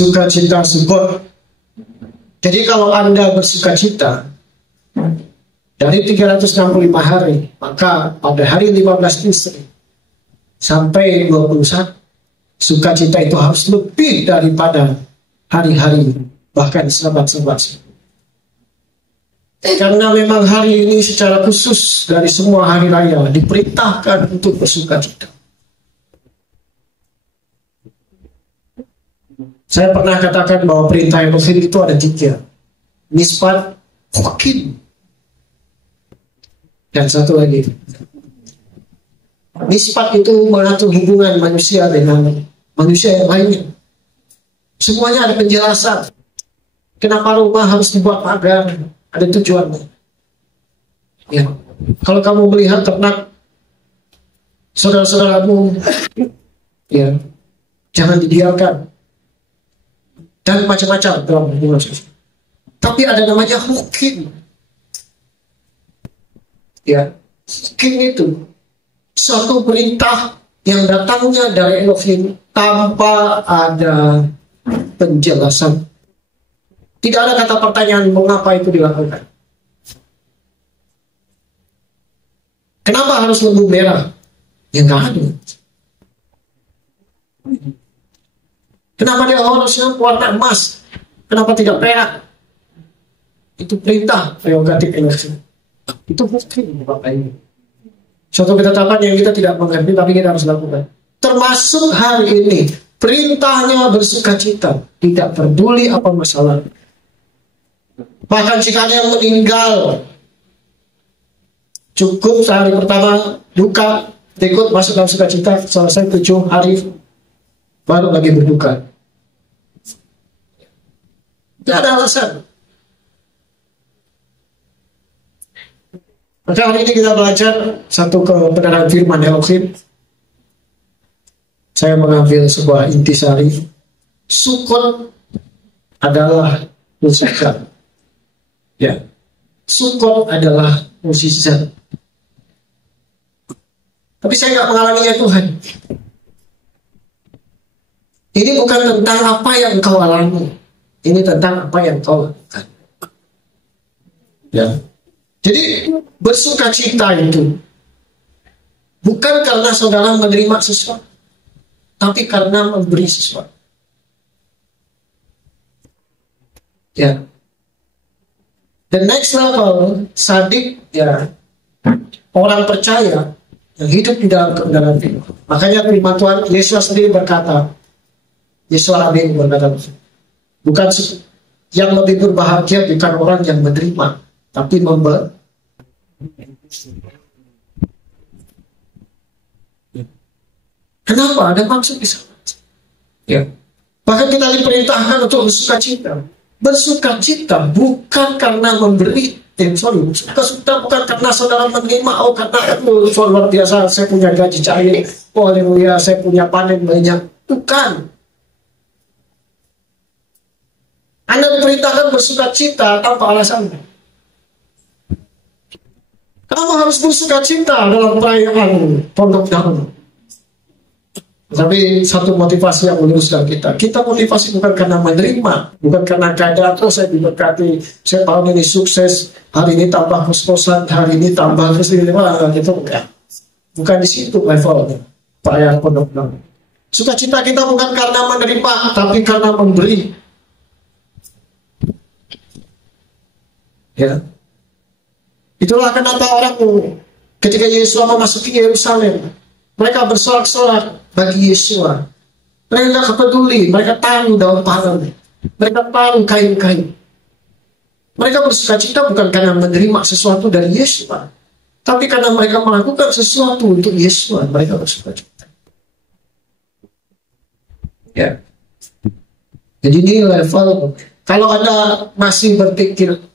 sukacita Sukot. Jadi kalau Anda bersukacita dari 365 hari, maka pada hari 15 Isri sampai 21, sukacita itu harus lebih daripada hari-hari, bahkan sahabat-sahabat. Karena memang hari ini secara khusus dari semua hari raya diperintahkan untuk bersukacita. Saya pernah katakan bahwa perintah Elohim itu ada 3. Mispat, Hokim, dan satu lagi. Mispat itu mengatur hubungan manusia dengan manusia yang lainnya. Semuanya ada penjelasan. Kenapa rumah harus dibuat pagar? Ada tujuannya. Ya. Kalau kamu melihat ternak saudara-saudaramu, ya, jangan dibiarkan. Dan macam-macam dalam hubungan sosial. Tapi ada namanya hukum. Ya, hukum itu suatu perintah yang datangnya dari Elohim tanpa ada penjelasan. Tidak ada kata pertanyaan mengapa itu dilakukan. Kenapa harus lembu merah? Ya nggak ada. Kenapa dia harusnya warna emas? Kenapa tidak perak? Itu perintah prerogatif Elohim. Itu hukum Bapak Ibu. Suatu ketetapan yang kita tidak mengerti tapi kita harus lakukan. Termasuk hari ini perintahnya bersukacita, tidak peduli apa masalah. Bahkan jika ada yang meninggal, cukup sehari pertama duka, ikut masuk dalam sukacita, selesai 7 hari baru lagi berduka. Tidak ada alasan. Maka hari ini kita belajar satu kebenaran firman Elohim. Saya mengambil sebuah intisari. Sukot adalah musisat. Ya, Sukot adalah musisat. Tapi saya nggak mengalaminya Tuhan. Ini bukan tentang apa yang engkau alami. Ini tentang apa yang engkau lakukan. Ya. Jadi bersukacita itu bukan karena saudara menerima sesuatu, tapi karena memberi sesuatu. Ya. The next level sadik, ya, orang percaya yang hidup di dalam kebenaran firman. Makanya firman Tuhan Yesus sendiri berkata, Yesus Rabbi berkata, bukan yang lebih berbahagia bukan orang yang menerima, tapi memberi. Kenapa? Ada maksud di sana. Ya. Bahkan kita diperintahkan untuk bersukacita. Bersukacita bukan karena memberi. Bersukacita bukan karena saudara menerima. Oh, karena luar biasa, saya punya gaji cair. Oh, haleluya, saya punya panen banyak. Bukan. Anda diperintahkan bersukacita tanpa alasan. Kamu harus bersukacita dalam perayaan pondok dahulu. Tapi satu motivasi yang meluruskan kita. Kita motivasi bukan karena menerima, bukan karena keadaan. Oh, saya diberkati, saya tahun ini sukses, hari ini tambah kos-kosan, hari ini tambah keselimatan, itu enggak. Bukan di situ levelnya perayaan pondok dahulu. Sukacita kita bukan karena menerima, tapi karena memberi. Ya. Itulah kenapa orang ketika Yesus memasuki Yerusalem, mereka bersorak-sorak bagi Yesus. Mereka tidak peduli, mereka taruh daun palem, mereka taruh kain-kain. Mereka bersukacita bukan karena menerima sesuatu dari Yesus, tapi karena mereka melakukan sesuatu untuk Yesus. Mereka bersukacita. Ya. Jadi ini level. Kalau Anda masih berpikir,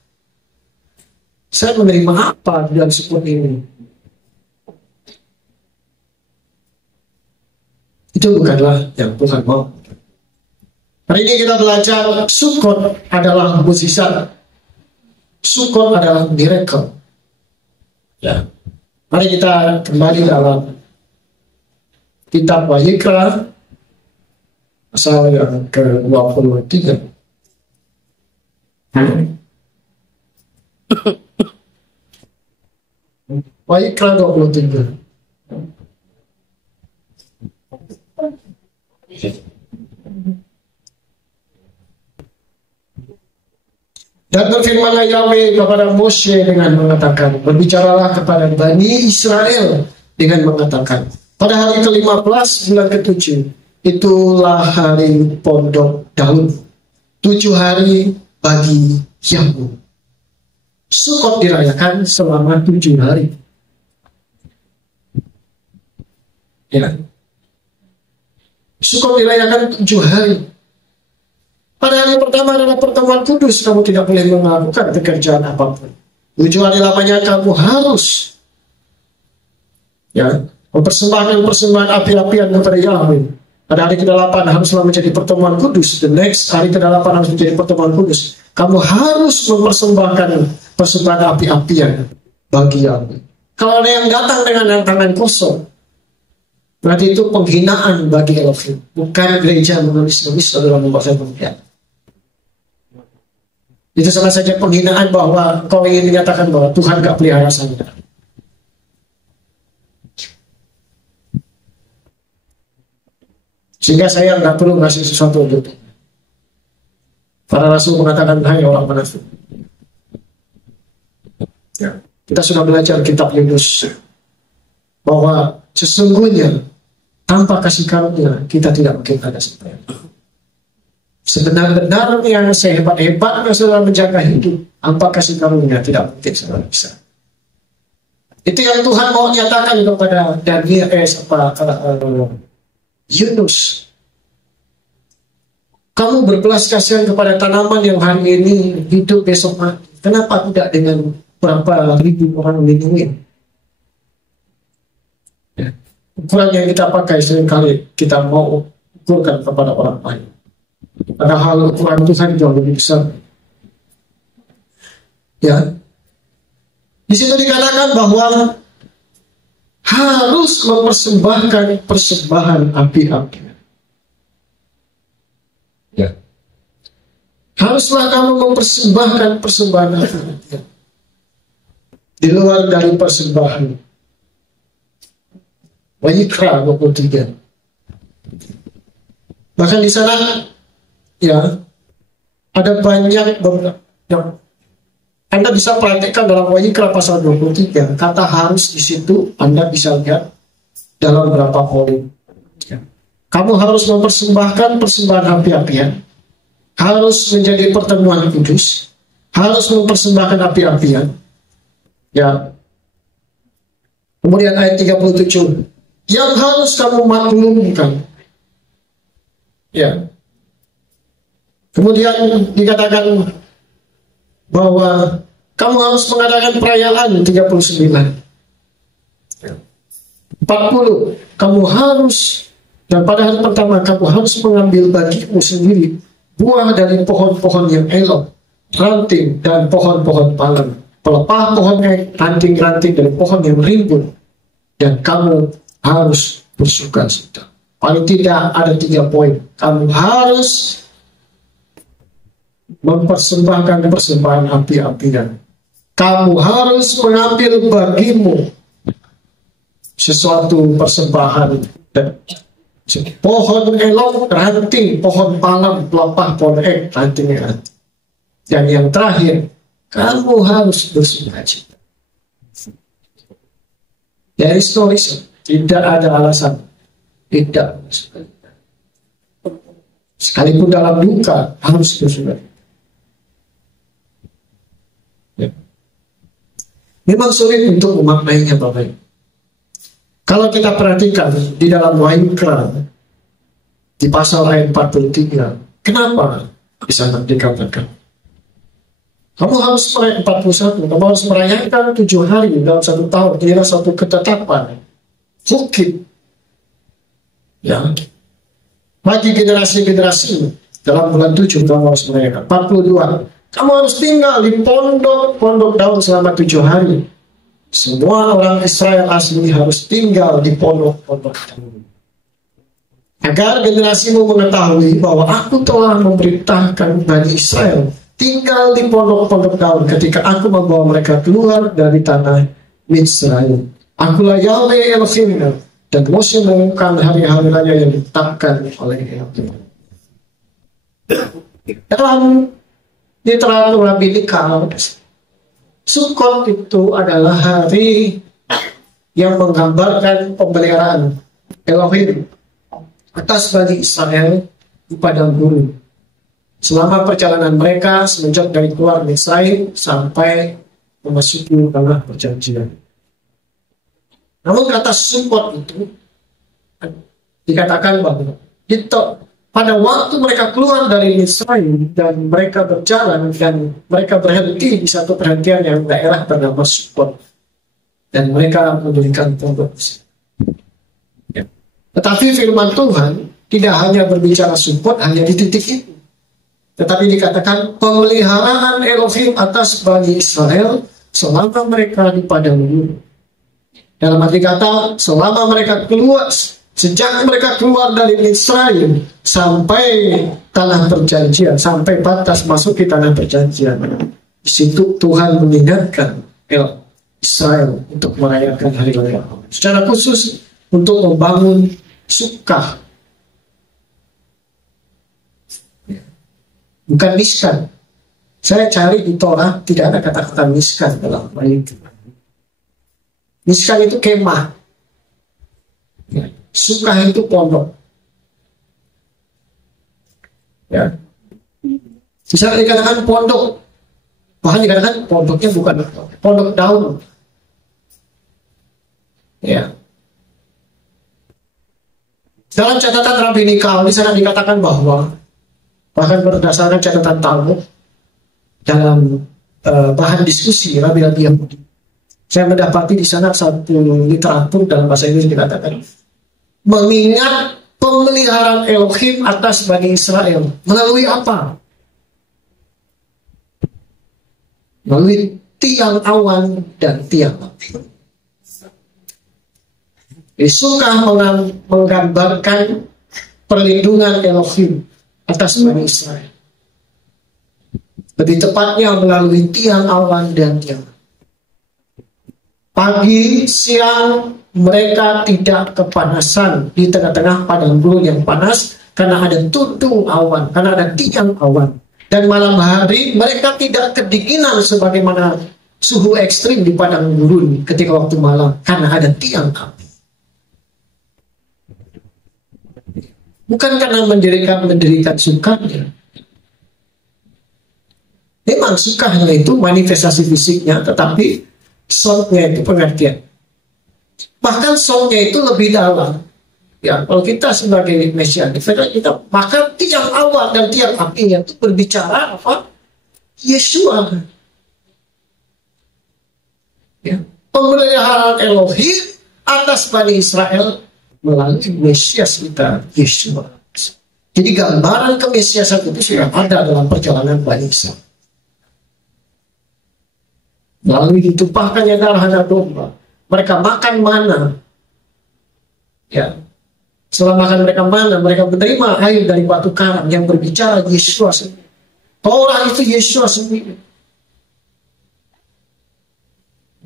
saya menerima apa dalam support ini? Itu bukanlah yang Tuhan mau. Hari ini kita belajar Sukot adalah mukjizat. Sukot adalah miracle. Ya. Mari kita kembali dalam kitab Wahikra Pasal yang ke-23. Wahikra 23. Dan berfirmanlah Yahweh kepada Moshe dengan mengatakan, berbicaralah kepada Bani Israel dengan mengatakan, pada hari ke-15 bulan ke-7, itulah hari pondok Daud, 7 hari bagi Yahweh. Sukot dirayakan selama 7 hari. Ya. Sukot dirayakan 7 hari. Pada hari pertama adalah pertemuan kudus, kamu tidak boleh melakukan pekerjaan apapun. 7 hari lamanya kamu harus mempersembahkan persembahan api-apian kepada Yahweh. Pada hari ke-8 haruslah menjadi pertemuan kudus. The next hari ke-8 harus menjadi pertemuan kudus. Kamu harus mempersembahkan persembahan api-apian bagi Yahweh. Kalau ada yang datang dengan tangan kosong, berarti itu penghinaan bagi Elohim. Bukan gereja menulis-nulis dalam bahasa Indonesia. Itu sama saja penghinaan bahwa kau ingin menyatakan bahwa Tuhan gak pelihara saya. Sehingga saya nggak perlu ngasih sesuatu untuk itu. Para rasul mengatakan hanya orang munafik. Ya, kita sudah belajar kitab Yunus bahwa sesungguhnya tanpa kasih karunia kita tidak mungkin ada seperti itu. Sebenar-benarnya sehebat-hebatnya saudara menjaga hidup, tanpa kasih karunia tidak mungkin saudara bisa. Itu yang Tuhan mau nyatakan kepada Daniel Yunus. Kamu berbelas kasihan kepada tanaman yang hari ini hidup besok mati. Kenapa tidak dengan berapa ribu orang lindungi? Ya. Ukuran yang kita pakai seringkali kita mau ukurkan kepada orang lain. Padahal ukuran Tuhan jauh lebih besar. Ya. Di situ dikatakan bahwa harus mempersembahkan persembahan api-api. Ya. Haruslah kamu mempersembahkan persembahan api-api. Di luar dari persembahan. Wahikra 23. Bahkan di sana ya ada banyak yang Anda bisa perhatikan dalam Wahikra pasal 23, kata harus di situ Anda bisa lihat dalam beberapa poin. Ya. Kamu harus mempersembahkan persembahan api-apian, harus menjadi pertemuan kudus, harus mempersembahkan api-apian. Ya. Kemudian ayat 37, yang harus kamu maklumkan. Ya. Kemudian dikatakan bahwa kamu harus mengadakan perayaan 39. 40, kamu harus, dan pada hari pertama kamu harus mengambil bagimu sendiri buah dari pohon-pohon yang elok, ranting dan pohon-pohon palem, pelepah pohon ranting-ranting dari pohon yang rimbun, dan kamu harus bersuka-cita. Paling tidak ada 3 poin. Kamu harus mempersembahkan persembahan api-apian. Kamu harus mengambil bagimu sesuatu persembahan dan pohon elok, ranting, pohon palem, pelepah pohon ranting. Dan yang terakhir, kamu harus bersukacita. There is no reason. Tidak ada alasan tidak bersukacita. Sekalipun dalam duka harus bersukacita. Memang sulit untuk memaknainya Bapak Ibu. Kalau kita perhatikan di dalam Wahikra di pasal ayat 43, kenapa bisa dikatakan? Kamu harus merayakan 41, kamu harus merayakan 7 hari dalam 1 tahun. Inilah satu ketetapan hukum. Ya. Bagi generasi-generasi dalam bulan 7 kamu harus merayakan. 42. Kamu harus tinggal di pondok Daud selama 7 hari. Semua orang Israel asli harus tinggal di pondok Daud. Agar generasimu mengetahui bahwa aku telah memerintahkan Bani Israel tinggal di pondok-pondok daun ketika aku membawa mereka keluar dari tanah Misraim. Akulah Yahweh Elohimnya, dan Mose mengumumkan hari-hari raya yang ditetapkan oleh Elohim. Dalam literatur rabbinikal, Sukkot itu adalah hari yang menggambarkan pemeliharaan Elohim atas Bani Israel di padang gurun selama perjalanan mereka semenjak dari keluar Misraim sampai memasuki tanah perjanjian. Namun kata Sukkot itu dikatakan bahwa pada waktu mereka keluar dari Misraim dan mereka berjalan dan mereka berhenti di satu perhentian yang daerah bernama Sukkot, dan mereka mendirikan pondok. Ya. Tetapi firman Tuhan tidak hanya berbicara Sukkot hanya di titik itu, tetapi dikatakan pemeliharaan Elohim atas Bani Israel selama mereka di padang gurun. Dalam arti kata, selama mereka keluar, sejak mereka keluar dari Misraim sampai tanah perjanjian, sampai batas masuk ke tanah perjanjian, di situ Tuhan mengingatkan Israel untuk merayakan hari raya, secara khusus untuk membangun Sukkah, bukan Miskan. Saya cari di Torah tidak ada kata-kata Miskan dalam ayat itu. Miskan itu kemah, ya. Sukkah itu pondok. Ya. Bisa dikatakan pondok, bahkan dikatakan pondoknya bukan pondok daun. Ya. Dalam catatan rabbinikal di sana dikatakan bahwa, bahkan berdasarkan catatan Talmud dalam bahan diskusi Rabi-Rabi Yahudi, saya mendapati di sana satu literatur dalam bahasa Inggris dikatakan mengingat pemeliharaan Elohim atas Bani Israel melalui apa? Melalui tiang awan dan tiang api. Sukkah menggambarkan perlindungan Elohim atas Bani Israel. Lebih tepatnya melalui tiang awan dan tiang api. Pagi, siang, mereka tidak kepanasan di tengah-tengah padang gurun yang panas karena ada tudung awan, karena ada tiang awan. Dan malam hari mereka tidak kedinginan sebagaimana suhu ekstrim di padang gurun ketika waktu malam karena ada tiang api. Bukan karena mendirikan Sukkahnya. Memang Sukkahnya itu manifestasi fisiknya, tetapi soulnya itu pengertian. Bahkan soulnya itu lebih dalam. Ya, kalau kita sebagai Mesianik, kita maka tiang awan dan tiang apinya itu berbicara apa? Yeshua. Ya, pemeliharaan Elohim atas Bani Israel melalui Mesias kita, Yeshua. Jadi gambaran kemesiasan itu sudah ada dalam perjalanan Bani Israel. Melalui ditumpahkannya darah anak domba, mereka makan mana. Ya, setelah makan mereka mana, mereka menerima air dari batu karang yang berbicara Yeshua sendiri. Torah itu Yeshua sendiri.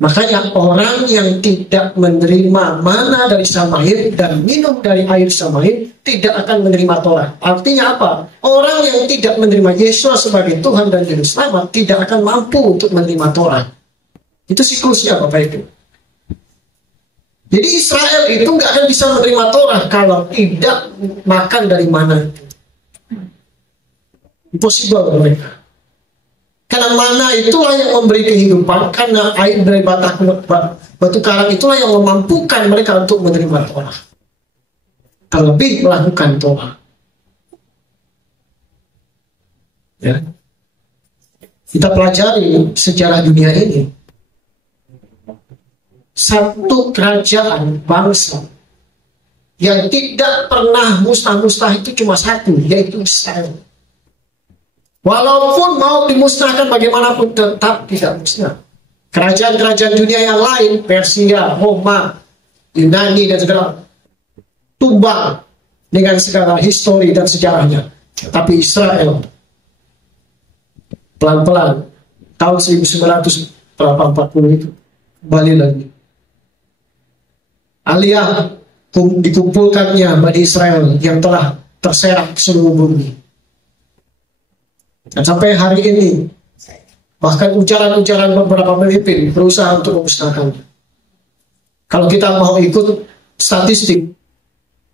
Makanya orang yang tidak menerima mana dari Samain dan minum dari air Samain tidak akan menerima Torah. Artinya apa? Orang yang tidak menerima Yesus sebagai Tuhan dan Juru Selamat tidak akan mampu untuk menerima Torah. Itu siklusnya Bapak Ibu. Jadi Israel itu nggak akan bisa menerima Torah kalau tidak makan dari mana. Impossible mereka. Karena mana itulah yang memberi kehidupan, karena air dari batu karang itulah yang memampukan mereka untuk menerima Torah. Terlebih melakukan Torah. Ya. Kita pelajari sejarah dunia ini. Satu kerajaan bangsa yang tidak pernah musnah-musnah itu cuma satu, yaitu Israel. Walaupun mau dimusnahkan bagaimanapun tetap tidak musnah. Kerajaan-kerajaan dunia yang lain, Persia, Roma, Yunani dan segala tumbang. dengan segala histori dan sejarahnya. Tapi Israel pelan-pelan tahun 1940 itu kembali lagi. Aliyah dikumpulkannya Bani Israel yang telah terserak ke seluruh bumi. Dan sampai hari ini, bahkan ujaran-ujaran beberapa pemimpin berusaha untuk memusnahkannya. Kalau kita mau ikut statistik,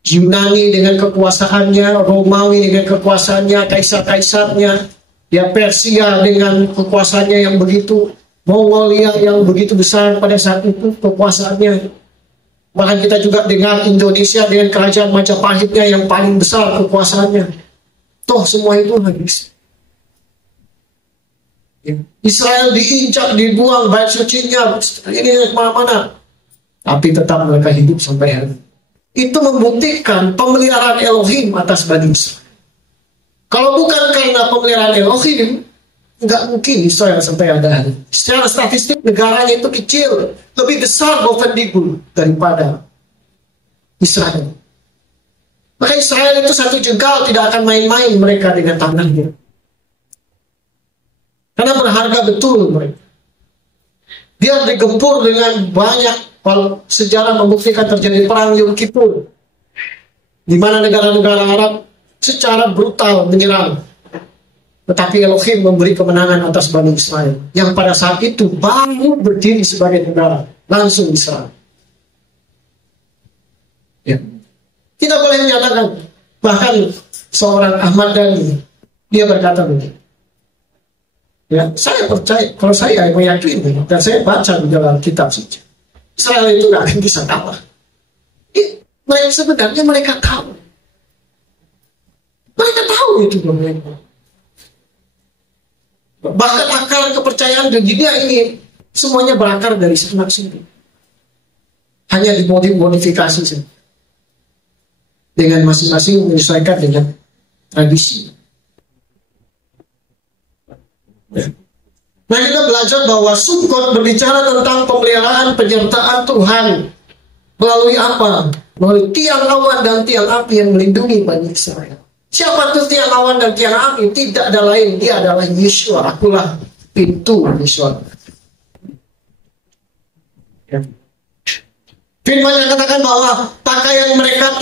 Yunani dengan kekuasaannya, Romawi dengan kekuasaannya, kaisar-kaisarnya, ya Persia dengan kekuasaannya yang begitu, Mongolia yang begitu besar pada saat itu kekuasaannya. Bahkan kita juga dengar Indonesia dengan kerajaan Majapahitnya yang paling besar kekuasaannya. Toh semua itu habis. Israel diinjak, dibuang bait sucinya, ini kemana-mana. Tapi tetap mereka hidup sampai hari ini. Itu membuktikan pemeliharaan Elohim atas Bani Israel. Kalau bukan karena pemeliharaan Elohim, nggak mungkin Israel sampai ada hari. Secara statistik negaranya itu kecil, lebih besar Bovendigul daripada Israel. Maka Israel itu satu jegal, tidak akan main-main mereka dengan tanahnya. Karena berharga betul mereka. Dia digempur dengan banyak, kalau sejarah membuktikan terjadi perang Yom Kippur, di mana negara-negara Arab secara brutal menyerang. Tetapi Elohim memberi kemenangan atas Bani Israel, yang pada saat itu baru berdiri sebagai negara, langsung diserang. Ya. Kita boleh menyatakan, bahkan seorang Ahmad Dhani, dia berkata begini. Ya, saya percaya, kalau saya meyakini dan saya baca di dalam kitab suci, Israel itu gak akan bisa kalah. Mereka sebenarnya mereka tahu. Mereka tahu itu mereka. Bahkan akar kepercayaan di dunia ini semuanya berakar dari sana sini. Hanya dimodifikasi saja. Dengan masing-masing menyesuaikan dengan tradisi. Nah, kita belajar bahwa Sukkot berbicara tentang pemeliharaan penyertaan Tuhan melalui apa? Melalui tiang awan dan tiang api yang melindungi Bani Israel. Siapa itu tiang awan dan tiang api? Tidak ada lain, dia adalah Yeshua. Akulah pintu Yeshua. Ya. Firman yang katakan bahwa pakaian mereka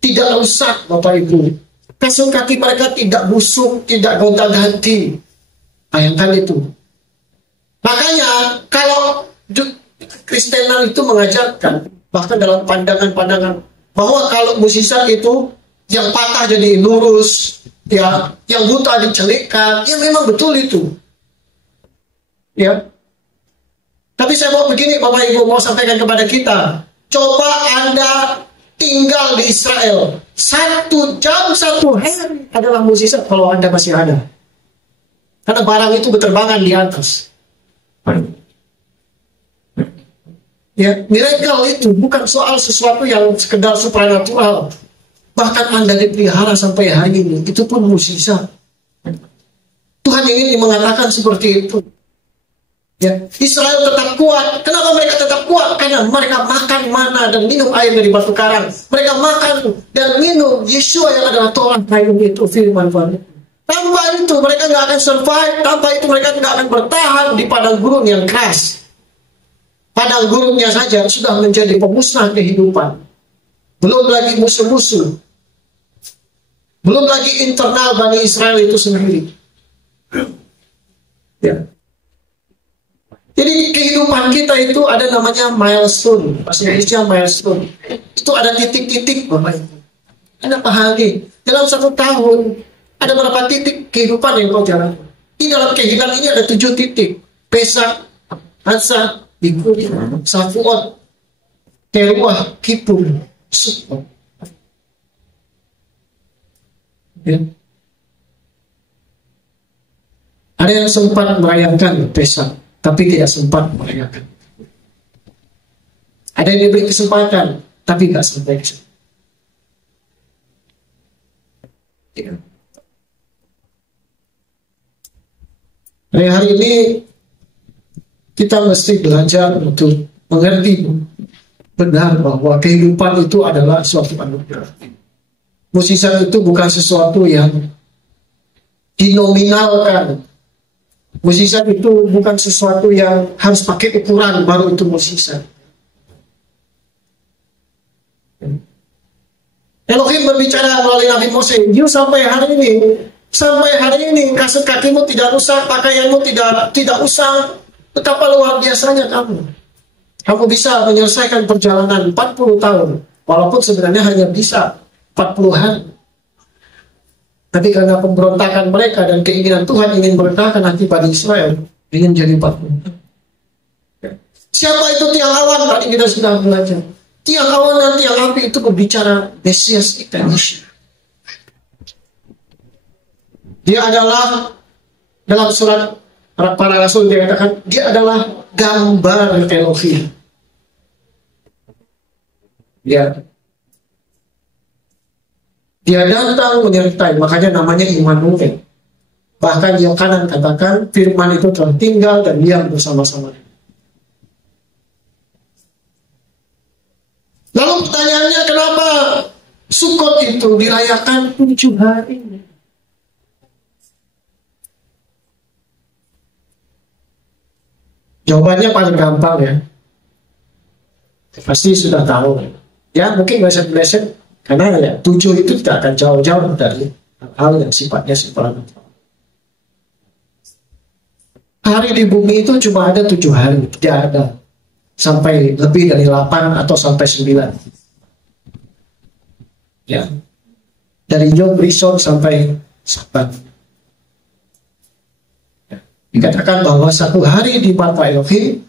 tidak rusak, Bapak Ibu. Kasut kaki mereka tidak busuk, tidak gonta-ganti. Bayangkan itu. Makanya kalau Kristenan itu mengajarkan, bahkan dalam pandangan-pandangan, bahwa kalau musisat itu yang patah jadi lurus, ya, yang buta dicelikkan, ya memang betul itu. Ya. Tapi saya mau begini, Bapak Ibu, mau sampaikan kepada kita. Coba Anda tinggal di Israel 1 jam 1 hari adalah musisat kalau Anda masih ada. Karena barang itu berterbangan di atas. Ya, miracle itu bukan soal sesuatu yang sekedar supranatural. Bahkan Anda dipelihara sampai hari ini, itu pun musisat. Tuhan ingin mengatakan seperti itu. Ya, Israel tetap kuat. Kenapa mereka tetap kuat? Karena mereka makan mana dan minum air dari batu karang. Mereka makan dan minum Yeshua yang adalah Torah kayu itu, firman Tuhan. Tanpa itu mereka nggak akan survive. Tanpa itu mereka nggak akan bertahan di padang gurun yang keras. Padang gurunnya saja sudah menjadi pemusnah kehidupan. Belum lagi musuh-musuh. Belum lagi internal Bani Israel itu sendiri. Ya. Jadi kehidupan kita itu ada namanya milestone. Bahasa Indonesia milestone. Itu ada titik-titik, Bapak Ibu. Anda pahami, dalam 1 tahun ada berapa titik kehidupan yang kau jalani. Di dalam kehidupan ini ada 7 titik. Pesak, Hansa, Bikul, Safuot, Teruah, Kipur, Sukkot. Ya. Ada yang sempat merayakan Pesak, tapi tidak sempat merayakan. Ada yang diberi kesempatan, tapi tidak sampai ke sana. Ya. Hari ini kita mesti belajar untuk mengerti benar bahwa kehidupan itu adalah suatu anugerah. Mukjizat itu bukan sesuatu yang dinominalkan. Mukjizat itu bukan sesuatu yang harus pakai ukuran baru itu mukjizat. Elohim berbicara melalui Nabi Mose, "You sampai hari ini kasut kakimu tidak rusak, pakaianmu tidak usang. Betapa luar biasanya kamu. Kamu bisa menyelesaikan perjalanan 40 tahun, walaupun sebenarnya hanya bisa 40 hari. Tapi karena pemberontakan mereka dan keinginan Tuhan ingin bertahan hati pada Israel, ingin jadi 40 tahun. Siapa itu tiang awan? Tadi kita sudah belajar. Tiang awan dan tiang api itu berbicara Mesias Incarnation. Dia adalah, dalam surat para rasul dia katakan, dia adalah gambar Elohim. Dia datang menyertai, makanya namanya Immanuel. Bahkan yang kanan katakan, firman itu telah tinggal dan diam bersama-sama. Lalu pertanyaannya, kenapa Sukot itu dirayakan 7 hari? Jawabannya paling gampang ya. Pasti sudah tahu. Ya mungkin meleset-meleset, karena ya 7 itu tidak akan jauh-jauh dari hal yang sifatnya supranatural. Hari di bumi itu cuma ada 7 hari, tidak ada sampai lebih dari 8 atau sampai 9. Ya. Dari Yom Rishon sampai Sabat. Ya. Dikatakan bahwa 1 hari di mata Elohim,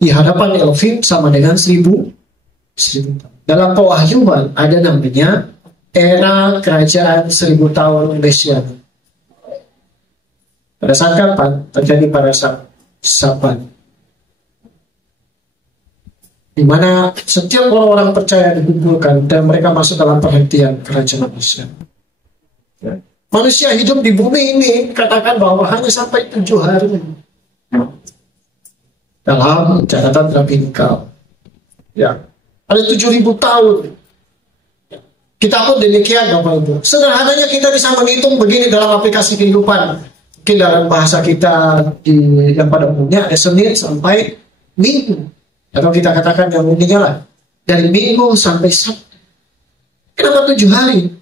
di hadapan Elohim sama dengan 1000 tahun. Dalam pewahyuan ada namanya era kerajaan 1000 tahun Mesiani. Pada saat kapan? Terjadi pada saat Sabat. Di mana setiap orang-orang percaya dikumpulkan dan mereka masuk dalam perhentian kerajaan manusia. Ya. Manusia hidup di bumi ini katakan bahwa hanya sampai 7 hari. Dalam catatan rabbinical. Ya. Ada 7.000 tahun. Kita pun demikian Bapak Ibu. Sederhananya kita bisa menghitung begini dalam aplikasi kehidupan. Mungkin dalam bahasa kita yang pada umumnya ada Senin sampai Minggu. Atau kita katakan yang uniknya lah, dari Minggu sampai Sabtu. Kenapa 7 hari?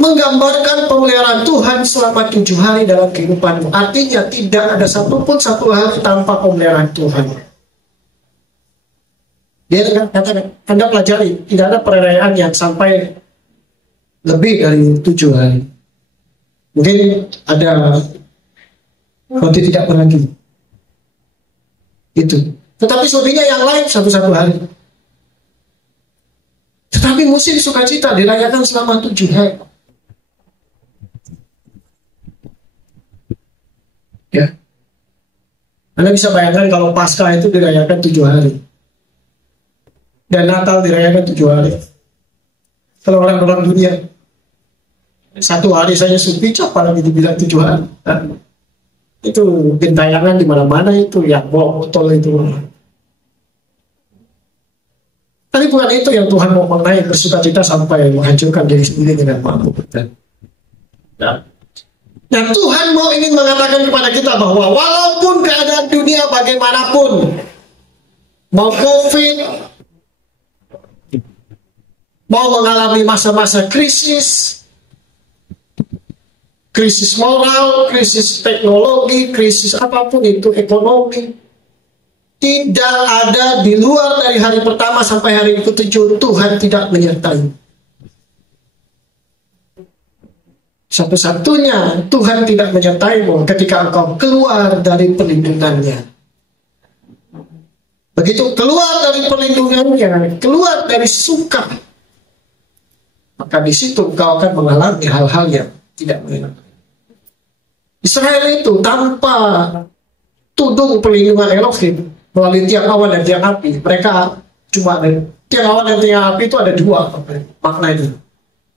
Menggambarkan pemeliharaan Tuhan selama 7 hari dalam kehidupanmu. Artinya tidak ada satupun 1 hari tanpa pemeliharaan Tuhan. Dia katakan, Anda pelajari, tidak ada perayaan yang sampai lebih dari 7 hari. Mungkin ada roti tidak beragi. Itu. Tetapi selebihnya yang lain 1 hari. Tetapi musim sukacita dirayakan selama 7 hari. Ya. Anda bisa bayangkan kalau Paskah itu dirayakan 7 hari. Dan Natal dirayakan 7 hari. Kalau orang-orang dunia 1 hari saja supi, apalagi dibilang 7 hari. Nah, itu gentayangan di mana-mana itu yang botol itu. Tapi bukan itu yang Tuhan mau mengenai bersukacita sampai menghancurkan diri sendiri dengan mampu. Nah Tuhan mau ingin mengatakan kepada kita bahwa walaupun keadaan dunia bagaimanapun, mau COVID, mau mengalami masa-masa krisis moral, krisis teknologi, krisis apapun itu, ekonomi, tidak ada di luar dari hari pertama sampai hari ke-7 Tuhan tidak menyertai. Satu-satunya Tuhan tidak menyertaimu ketika engkau keluar dari perlindungannya. Begitu keluar dari perlindungannya, keluar dari suka, maka di situ engkau akan mengalami hal-hal yang tidak menyenangkan. Israel itu tanpa tudung perlindungan Elohim melalui tiang awan dan tiang api, mereka cuma ada tiang awan dan tiang api itu ada 2 makna itu.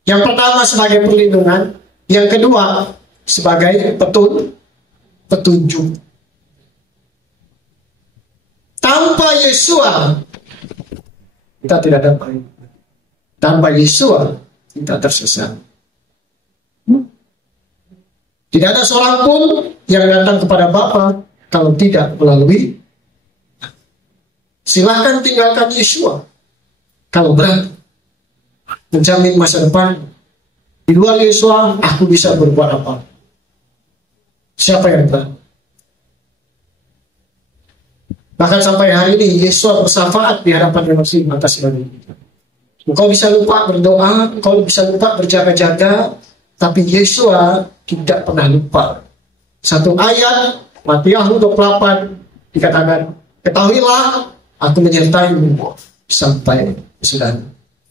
Yang pertama sebagai perlindungan, yang kedua sebagai petunjuk. Tanpa Yesua, kita tidak dapat. Tanpa Yesua kita tersesat. Tidak ada seorang pun yang datang kepada Bapa kalau tidak melalui. Silakan tinggalkan Yesua kalau berani menjamin masa depan. Di luar Yesua aku bisa berbuat apa? Siapa yang berani? Bahkan sampai hari ini Yesua bersyafaat di hadapan manusia atas bagi kita. Engkau bisa lupa berdoa, engkau bisa lupa berjaga-jaga, tapi Yesua tidak pernah lupa. Satu ayat Matius 28 dikatakan, ketahuilah aku menyertaimu sampai sudah.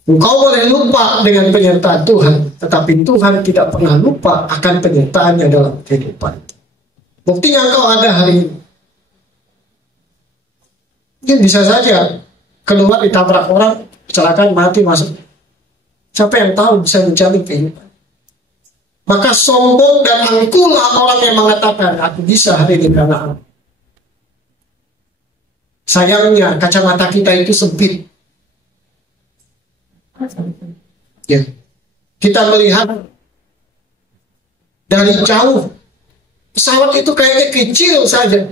Engkau boleh lupa dengan penyertaan Tuhan, tetapi Tuhan tidak pernah lupa akan penyertaannya dalam kehidupan. Buktinya engkau ada hari ini. Mungkin bisa saja keluar ditabrak orang, kecelakaan, mati, masuk. Siapa yang tahu bisa menjamin kehidupan? Maka sombong dan angkuhlah orang yang mengatakan, aku bisa hari ini karena aku. Sayangnya kacamata kita itu sempit. Ya. Kita melihat dari jauh, pesawat itu kayaknya kecil saja.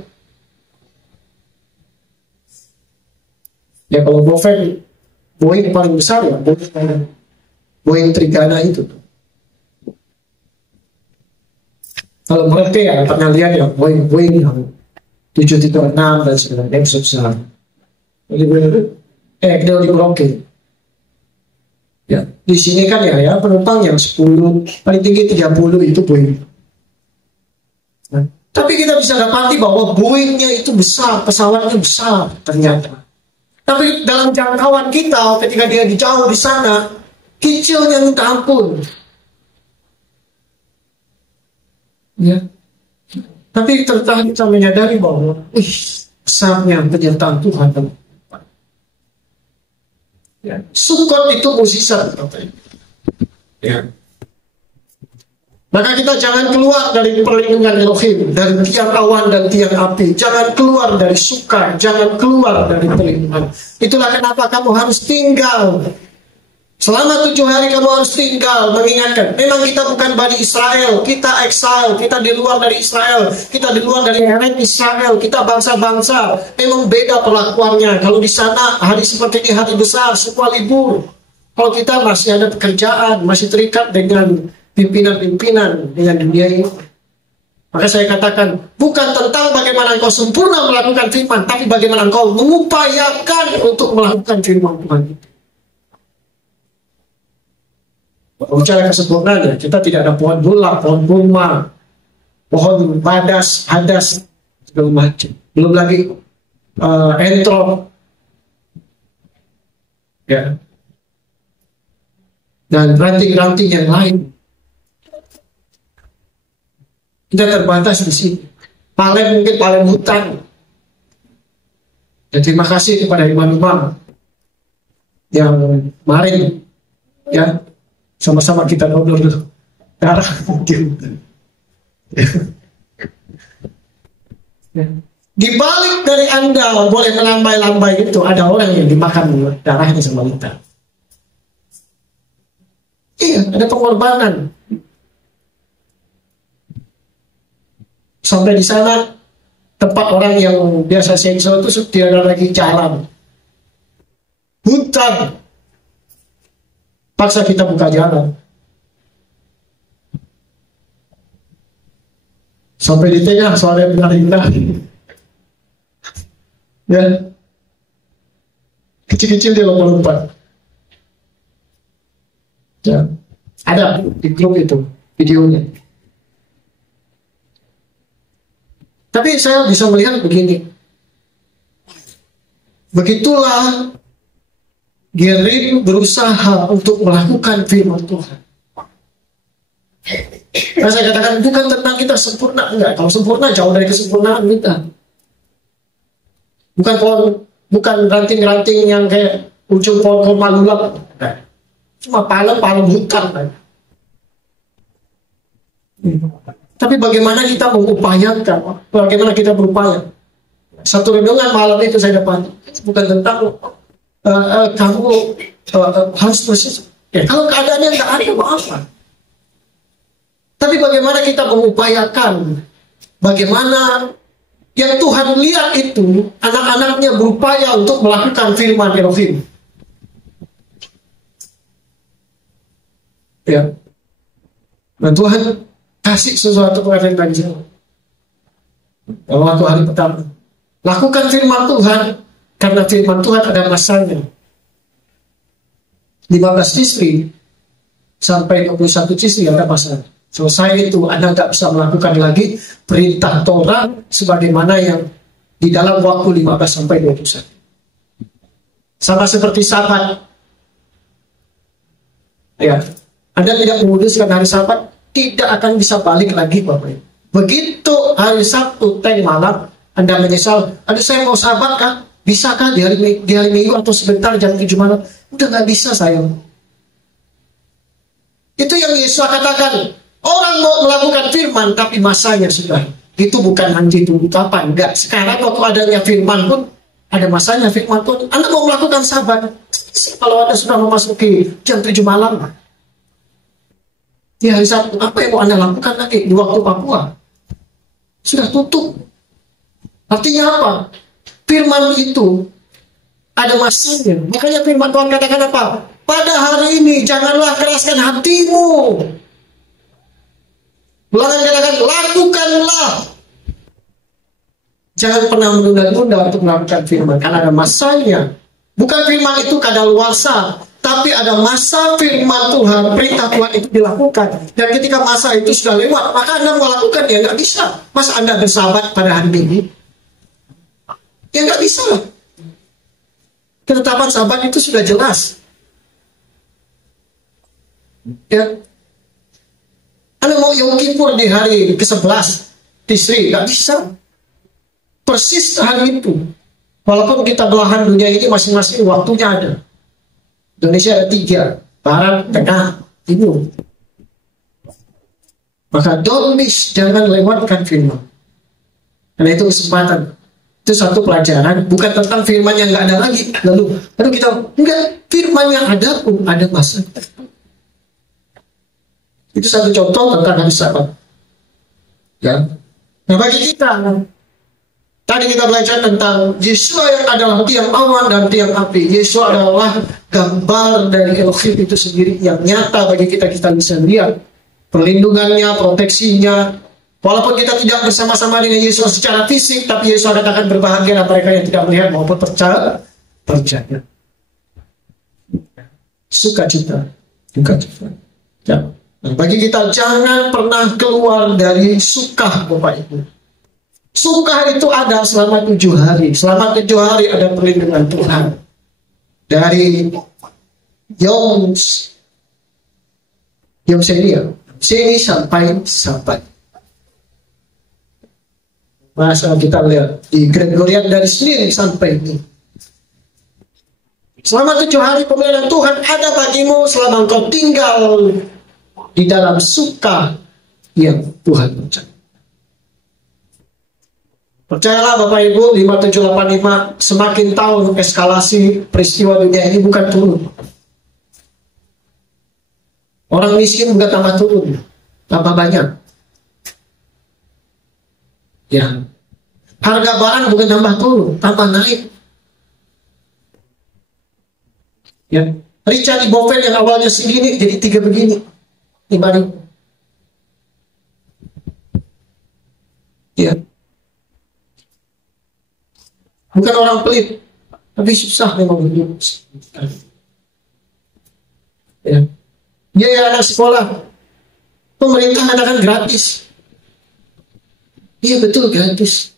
Ya kalau Boeing paling besar ya, Boeing Trigana itu. Kalau mereka ya pernah lihat ya Boeing yang 736 dan sebagainya yang besar. Dia di Merauke. Ya, di sini kan ya penumpang yang 10, paling tinggi 30 itu Boeing. Nah, tapi kita bisa dapati bahwa Boeingnya itu besar, pesawatnya besar ternyata. Tapi dalam jangkauan kita ketika dia di jauh di sana, kecilnya minta ampun. Ya. Tapi ternyata kita menyadari bahwa besarnya penyertaan Tuhan. Ya. Sukot itu musisat. Ya. Maka kita jangan keluar dari perlindungan Elohim, dari tiang awan dan tiang api. Jangan keluar dari suka, jangan keluar dari perlindungan. Itulah kenapa kamu harus tinggal. Selama 7 hari kamu harus tinggal, mengingatkan. Memang kita bukan Bani Israel, kita exile, kita di luar dari Israel, kita di luar dari area Israel, kita bangsa-bangsa. Memang beda perlakuannya. Kalau di sana hari seperti ini hari besar, semua libur. Kalau kita masih ada pekerjaan, masih terikat dengan pimpinan-pimpinan dengan dunia ini. Maka saya katakan, bukan tentang bagaimana engkau sempurna melakukan firman, tapi bagaimana engkau mengupayakan untuk melakukan firman Tuhan. Bicara kesempurnaan, kita tidak ada pohon bulak, pohon kurma, pohon badas, hadas, segala macam. Belum lagi entrop, ya, dan ranting-ranting yang lain. Kita terbatas di sini. Paling mungkin paling hutan. Dan terima kasih kepada imam-imam yang kemarin, ya, sama-sama kita donor darah. Di balik dari Anda boleh melambai-lambai itu, ada orang yang dimakan darahnya sama kita. Iya, ada pengorbanan. Sampai di sana tempat orang yang biasa sensor itu dia ada lagi jalan, hutan, paksa kita buka jalan. Sampai di tengah suara indah, ya, kecil-kecil dia lompat-lompat. Ya, ada di grup itu videonya. Tapi saya bisa melihat begini. Begitulah Gerim berusaha untuk melakukan firman Tuhan. Nah, saya katakan bukan tentang kita sempurna, enggak. Kalau sempurna jauh dari kesempurnaan kita. Bukan ranting-ranting yang kayak ujung pohon malulak. Cuma palem hutan. Tapi bagaimana kita mengupayakan, bagaimana kita berupaya. Satu renungan malam itu saya dapat, bukan tentang kamu harus persis. Ya, kalau keadaannya nggak ada apa. Tapi bagaimana kita mengupayakan, bagaimana yang Tuhan lihat itu anak-anaknya berupaya untuk melakukan firman Elohim. Ya, dan Tuhan kasih sesuatu kepada kita. Waktu hari pertama, lakukan firman Tuhan, karena firman Tuhan ada masanya. 15 istri sampai 21 istri ada masanya. Selesai itu Anda nggak bisa melakukan lagi perintah Torah sebagaimana yang di dalam waktu 15 sampai 21. Sama seperti Sabat. Ya, Anda tidak menguduskan hari Sabat, tidak akan bisa balik lagi Bapak Ibu. Begitu hari Sabtu teng malam Anda menyesal, aduh saya mau Sabat kan? Bisa kan di hari Minggu atau sebentar jam 7 malam? Udah nggak bisa sayang. Itu yang Yesus katakan. Orang mau melakukan firman tapi masanya sudah. Itu bukan anjing tunggu kapan. Enggak. Sekarang waktu adanya firman pun ada masanya firman pun. Anda mau melakukan Sabat. Kalau Anda sudah memasuki jam 7 malam. Di hari Sabtu, apa yang mau Anda lakukan lagi di waktu Papua? Sudah tutup. Artinya apa? Firman itu ada masanya. Makanya firman Tuhan katakan apa? Pada hari ini janganlah keraskan hatimu. Ulangan katakan, lakukanlah. Jangan pernah menunda-nunda untuk melakukan firman. Karena ada masanya. Bukan firman itu kadaluarsa, tapi ada masa firman Tuhan, perintah Tuhan itu dilakukan. Dan ketika masa itu sudah lewat, maka Anda melakukan ya nggak bisa. Masa Anda bersahabat pada hari ini? Ya nggak bisa lah. Ketetapan Sabat itu sudah jelas. Ya. Anda mau Yom Kippur di hari ke-11 Tisri, nggak bisa. Persis hari itu. Walaupun kita belahan dunia ini masing-masing waktunya ada. Indonesia ada 3, Barat, Tengah, Timur. Maka don't miss, jangan lewatkan firman. Karena itu kesempatan. Itu satu pelajaran, bukan tentang firman yang nggak ada lagi. Lalu kita, enggak, firman yang ada pun ada masa. Itu satu contoh tentang hari Sabat. Ya. Nah bagi kita, tadi kita belajar tentang Yesus yang adalah tiang awan dan tiang api. Yesus adalah gambar dari Elohim itu sendiri yang nyata bagi kita bisa lihat. Perlindungannya, proteksinya. Walaupun kita tidak bersama-sama dengan Yesus secara fisik, tapi Yesus katakan berbahagia mereka yang tidak melihat maupun percaya. Sukacita. Ya. Nah, bagi kita jangan pernah keluar dari suka Bapak Ibu. Suka itu ada selama 7 hari. Selama 7 hari ada perlindungan Tuhan. Dari Yom Sheni sampai Sabat. Masa kita lihat di Gregorian dari Senin sampai ini. Selama 7 hari pemeliharaan Tuhan ada bagimu selama engkau tinggal di dalam suka yang Tuhan rencanakan. Percayalah Bapak Ibu, 5785 semakin tahun eskalasi peristiwa dunia ini bukan turun. Orang miskin bukan tambah turun, tambah banyak. Ya, harga barang bukan tambah turun, tambah naik. Ya, Richard Boven yang awalnya segini jadi 3 begini. 5.000. Ya. Bukan orang pelit, tapi susah memang hidup. Ya. Biaya anak sekolah, pemerintah katakan gratis. Iya betul gratis.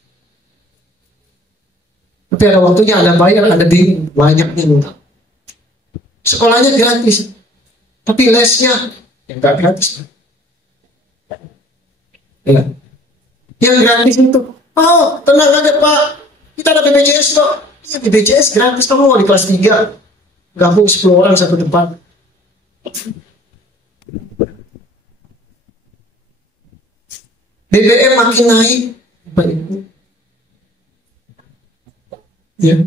Tapi ada waktunya, ada bayar, ada bingung, banyaknya minta. Sekolahnya gratis, tapi lesnya yang nggak gratis. Ya. Yang gratis itu, oh tenang aja Pak, kita ada BPJS kok. Ya BPJS gratis, kamu mau di kelas 3 gabung 10 orang satu tempat. BBM makin naik. Ya.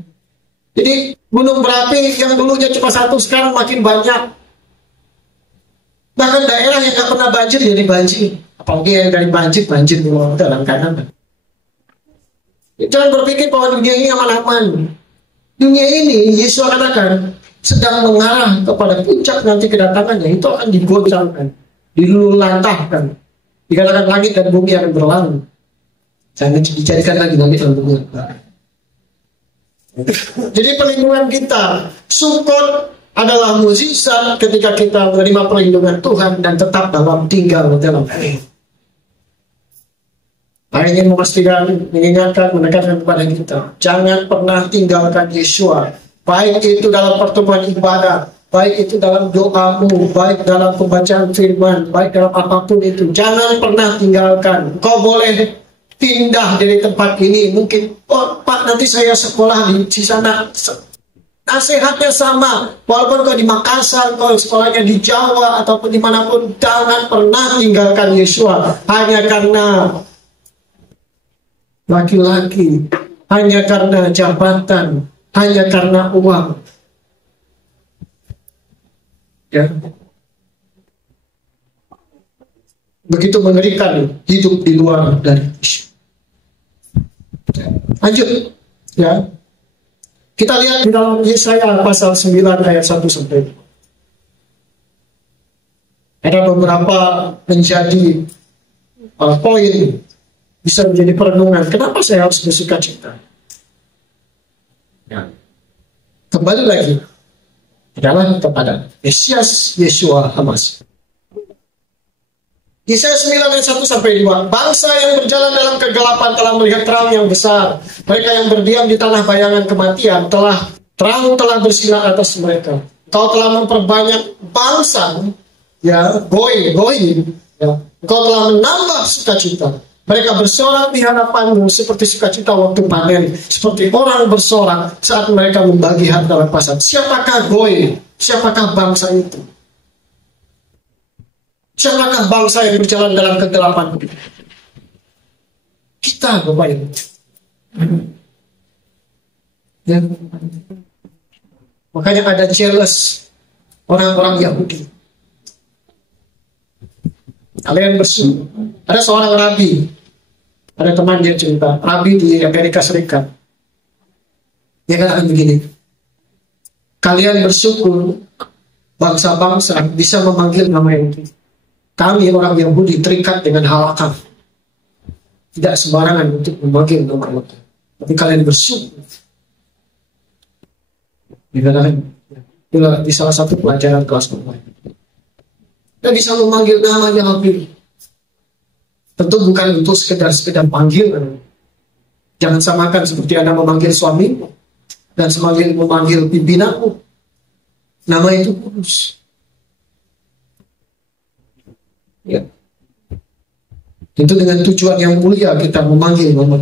Jadi Gunung berapi yang dulunya cuma satu sekarang makin banyak. Bahkan daerah yang nggak pernah banjir jadi banjir. Apalagi yang dari banjir di luar dalam kanan. Jangan berpikir bahwa dunia ini aman-aman. Dunia ini Yesus katakan sedang mengarah kepada puncak nanti kedatangannya. Itu akan digoncangkan, diluluhlantahkan. Dikatakan langit dan bumi akan berlalu. Jangan dijadikan lagi langit dan bumi. Jadi perlindungan kita, Sukot adalah mukjizat ketika kita menerima perlindungan Tuhan dan tetap dalam tinggal dalam Dia. Saya ingin memastikan, mengingatkan, menekankan kepada kita, jangan pernah tinggalkan Yeshua. Baik itu dalam pertemuan ibadah, baik itu dalam doamu, baik dalam pembacaan firman, baik dalam apapun itu, jangan pernah tinggalkan. Kau boleh pindah dari tempat ini, mungkin, oh Pak nanti saya sekolah di sana. Nasihatnya sama, walaupun kau di Makassar, kau sekolahnya di Jawa, ataupun dimanapun, jangan pernah tinggalkan Yeshua. Hanya karena laki-laki, hanya karena jabatan, hanya karena uang. Ya. Begitu mengerikan hidup di luar dari Yeshua. Lanjut, ya. Kita lihat di dalam Yesaya pasal 9 ayat 1 sampai 2. Ada beberapa menjadi poin bisa menjadi perenungan. Kenapa saya harus bersuka cita? Ya. Kembali lagi adalah kepada Mesias Yeshua Hamas. Yesaya 9 ayat 1 sampai 2. Bangsa yang berjalan dalam kegelapan telah melihat terang yang besar. Mereka yang berdiam di tanah bayangan kematian terang telah bersinar atas mereka. Kau telah memperbanyak bangsa, ya, goy, ya. Kau telah menambah sukacita. Mereka bersorak di hadapanmu seperti sukacita waktu panen, seperti orang bersorak saat mereka membagi harta rampasan. Siapakah goy? Siapakah bangsa itu? Siapakah bangsa yang berjalan dalam kegelapan? Kita, Bapak Ibu. Ya. Makanya ada jealous orang-orang Yahudi. Kalian bersyukur. Ada seorang rabi, ada teman dia cerita, rabi di Amerika Serikat. Dia katakan begini, kalian bersyukur bangsa-bangsa bisa memanggil nama itu. Kami orang Yahudi terikat dengan halakah. Tidak sembarangan untuk memanggil nama Allah. Tapi kalian bersyukur. Dikatakan di salah satu pelajaran kelas bawah. Kita bisa memanggil nama Yahweh. Tentu bukan untuk sekedar panggil. Jangan samakan seperti Anda memanggil suamimu dan semakin memanggil pimpinanmu. Nama itu kudus. Ya. Tentu dengan tujuan yang mulia kita memanggil nama.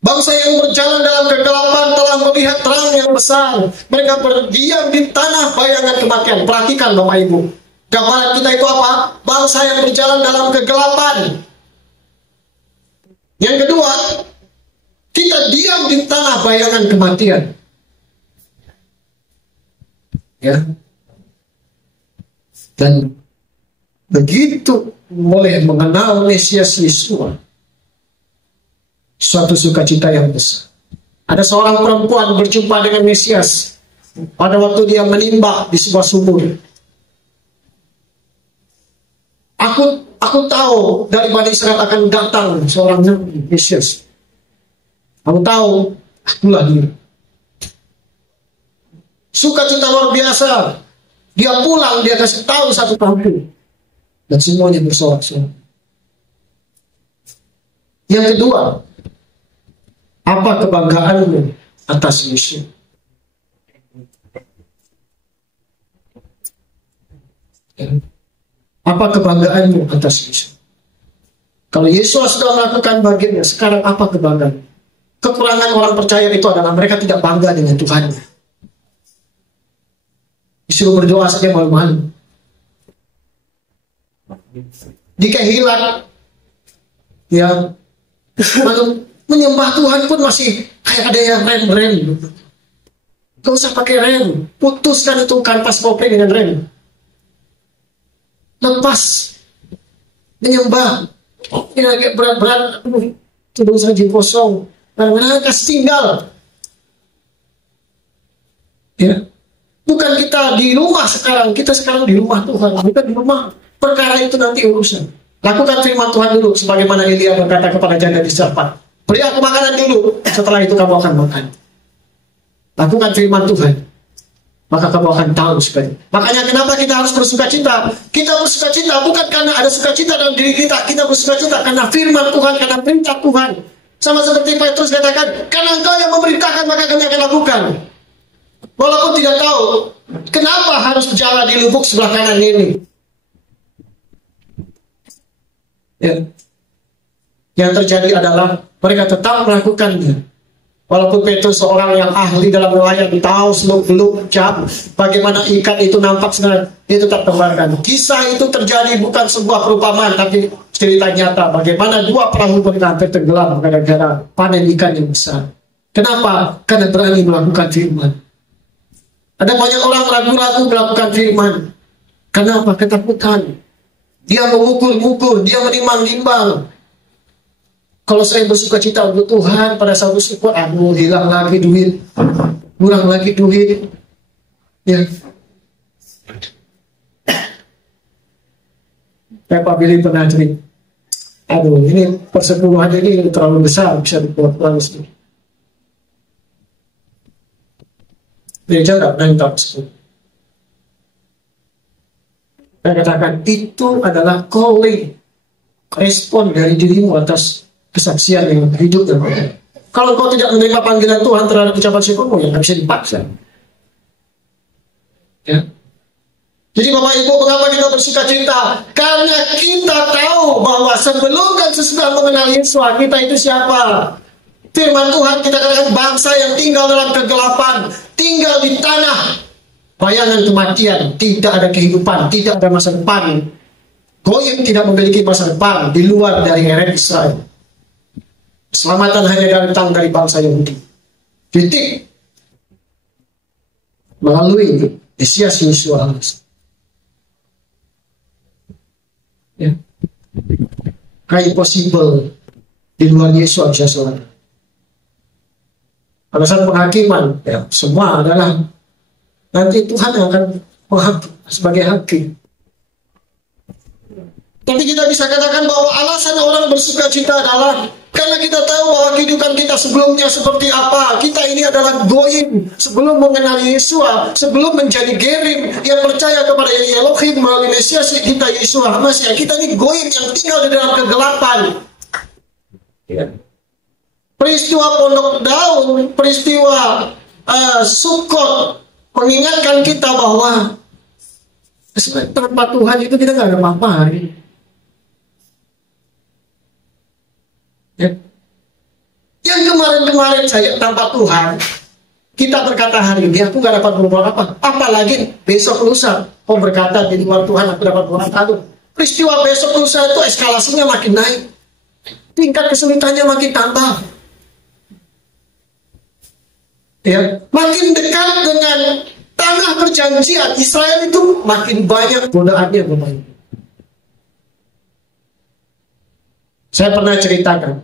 Bangsa yang berjalan dalam kegelapan telah melihat terang yang besar. Mereka berdiam di tanah bayangan kematian. Perhatikan Bapak Ibu. Gambaran kita itu apa? Bangsa yang berjalan dalam kegelapan. Yang kedua, kita diam di tanah bayangan kematian. Ya. Dan begitu mulai mengenal Mesias Yeshua, suatu sukacita yang besar. Ada seorang perempuan berjumpa dengan Mesias pada waktu dia menimba di sebuah sumur. Aku tahu dari Bani Israel akan datang seorang Nabi Mesias. Aku tahu, akulah dia. Sukacita luar biasa. Dia pulang, dia kasih tahu satu kampung. Dan semuanya bersorak-sorak. Yang kedua, apa kebanggaanmu atas Yesus? Apa kebanggaanmu atas Yesus? Kalau Yesus sudah melakukan bagiannya, sekarang apa kebanggaan? Kekurangan orang percaya itu adalah mereka tidak bangga dengan Tuhannya. Disuruh berdoa saja malu-malu. Jika hilang, ya, lalu menyembah Tuhan pun masih kayak ada yang rem-rem. Gak usah pakai rem. Putuskan itu kanvas kopling dengan rem. Lepas. Menyembah. Ini agak berat-berat. Itu dosa jin kosong. Karena kasih tinggal. Ya. Bukan kita di rumah sekarang. Kita sekarang di rumah Tuhan. Bukan di rumah. Perkara itu nanti urusan. Lakukan firman Tuhan dulu. Sebagaimana Elia berkata kepada janda di Sarfat. Beri aku makanan dulu. Setelah itu kamu akan makan. Lakukan firman Tuhan. Maka kamu akan tahu sekali. Makanya kenapa kita harus bersuka cita? Kita bersuka cita bukan karena ada sukacita dalam diri kita. Kita bersuka cita karena firman Tuhan, karena perintah Tuhan. Sama seperti Petrus katakan, karena engkau yang memerintahkan maka kami akan lakukan. Walaupun tidak tahu kenapa harus jalan di lubuk sebelah kanan ini. Ya. Yang terjadi adalah mereka tetap melakukannya. Walaupun Petrus seorang yang ahli dalam nelayan, tahu seluk-beluk jam bagaimana ikan itu nampak sebenarnya, dia tetap kembangkan. Kisah itu terjadi bukan sebuah perumpamaan, tapi cerita nyata bagaimana dua perahu mereka hampir tenggelam gara-gara panen ikan yang besar. Kenapa? Karena berani melakukan firman. Ada banyak orang ragu-ragu melakukan firman. Kenapa? Ketakutan. Dia mengukur-ukur, dia menimbang-nimbang. Kalau saya bersuka cita untuk Tuhan, pada saat bersyukur, aduh hilang lagi duit, kurang lagi duit. Ya. Pak Billy pernah cerita, aduh ini persepuluhan ini terlalu besar, bisa dibuat terlalu sedikit. Gereja nggak pernah minta persepuluhan. Saya katakan, itu adalah calling, respon dari dirimu atas kesaksian yang hidup dan mati. Kalau kau tidak menerima panggilan Tuhan terhadap ucapan syukurmu, ya nggak bisa dipaksa. Ya. Jadi Bapak Ibu, mengapa kita bersuka cita? Karena kita tahu bahwa sebelum dan sesudah mengenal Yesus, kita itu siapa? Firman Tuhan kita katakan bangsa yang tinggal dalam kegelapan, tinggal di tanah bayangan kematian, tidak ada kehidupan, tidak ada masa depan. Goyim tidak memiliki masa depan di luar dari area Israel. Keselamatan hanya datang dari bangsa Yahudi. Titik. Melalui Mesias Yesus. Ya. Kayak possible di luar Yesus bisa selamat. Pada saat penghakiman, ya, semua adalah nanti Tuhan yang akan menghakim sebagai hakim. Tapi kita bisa katakan bahwa alasan orang bersuka cita adalah karena kita tahu bahwa kehidupan kita sebelumnya seperti apa. Kita ini adalah goyim sebelum mengenal Yesua, sebelum menjadi gerim yang percaya kepada Elohim melalui Mesias kita Yesua Masih. Kita ini goyim yang tinggal di dalam kegelapan. Ya. Peristiwa Pondok Daun, peristiwa Sukot mengingatkan kita bahwa tanpa Tuhan itu kita nggak ada apa-apa. Ya. Yang kemarin-kemarin saya tanpa Tuhan, kita berkata hari ini aku gak dapat berbuat apa, apalagi besok lusa kau berkata di luar Tuhan aku dapat berbuat apa. Peristiwa besok lusa itu eskalasinya makin naik, tingkat kesulitannya makin tambah. Ya, makin dekat dengan tanah perjanjian Israel itu makin banyak godaannya, Bapak Ibu. Saya pernah ceritakan,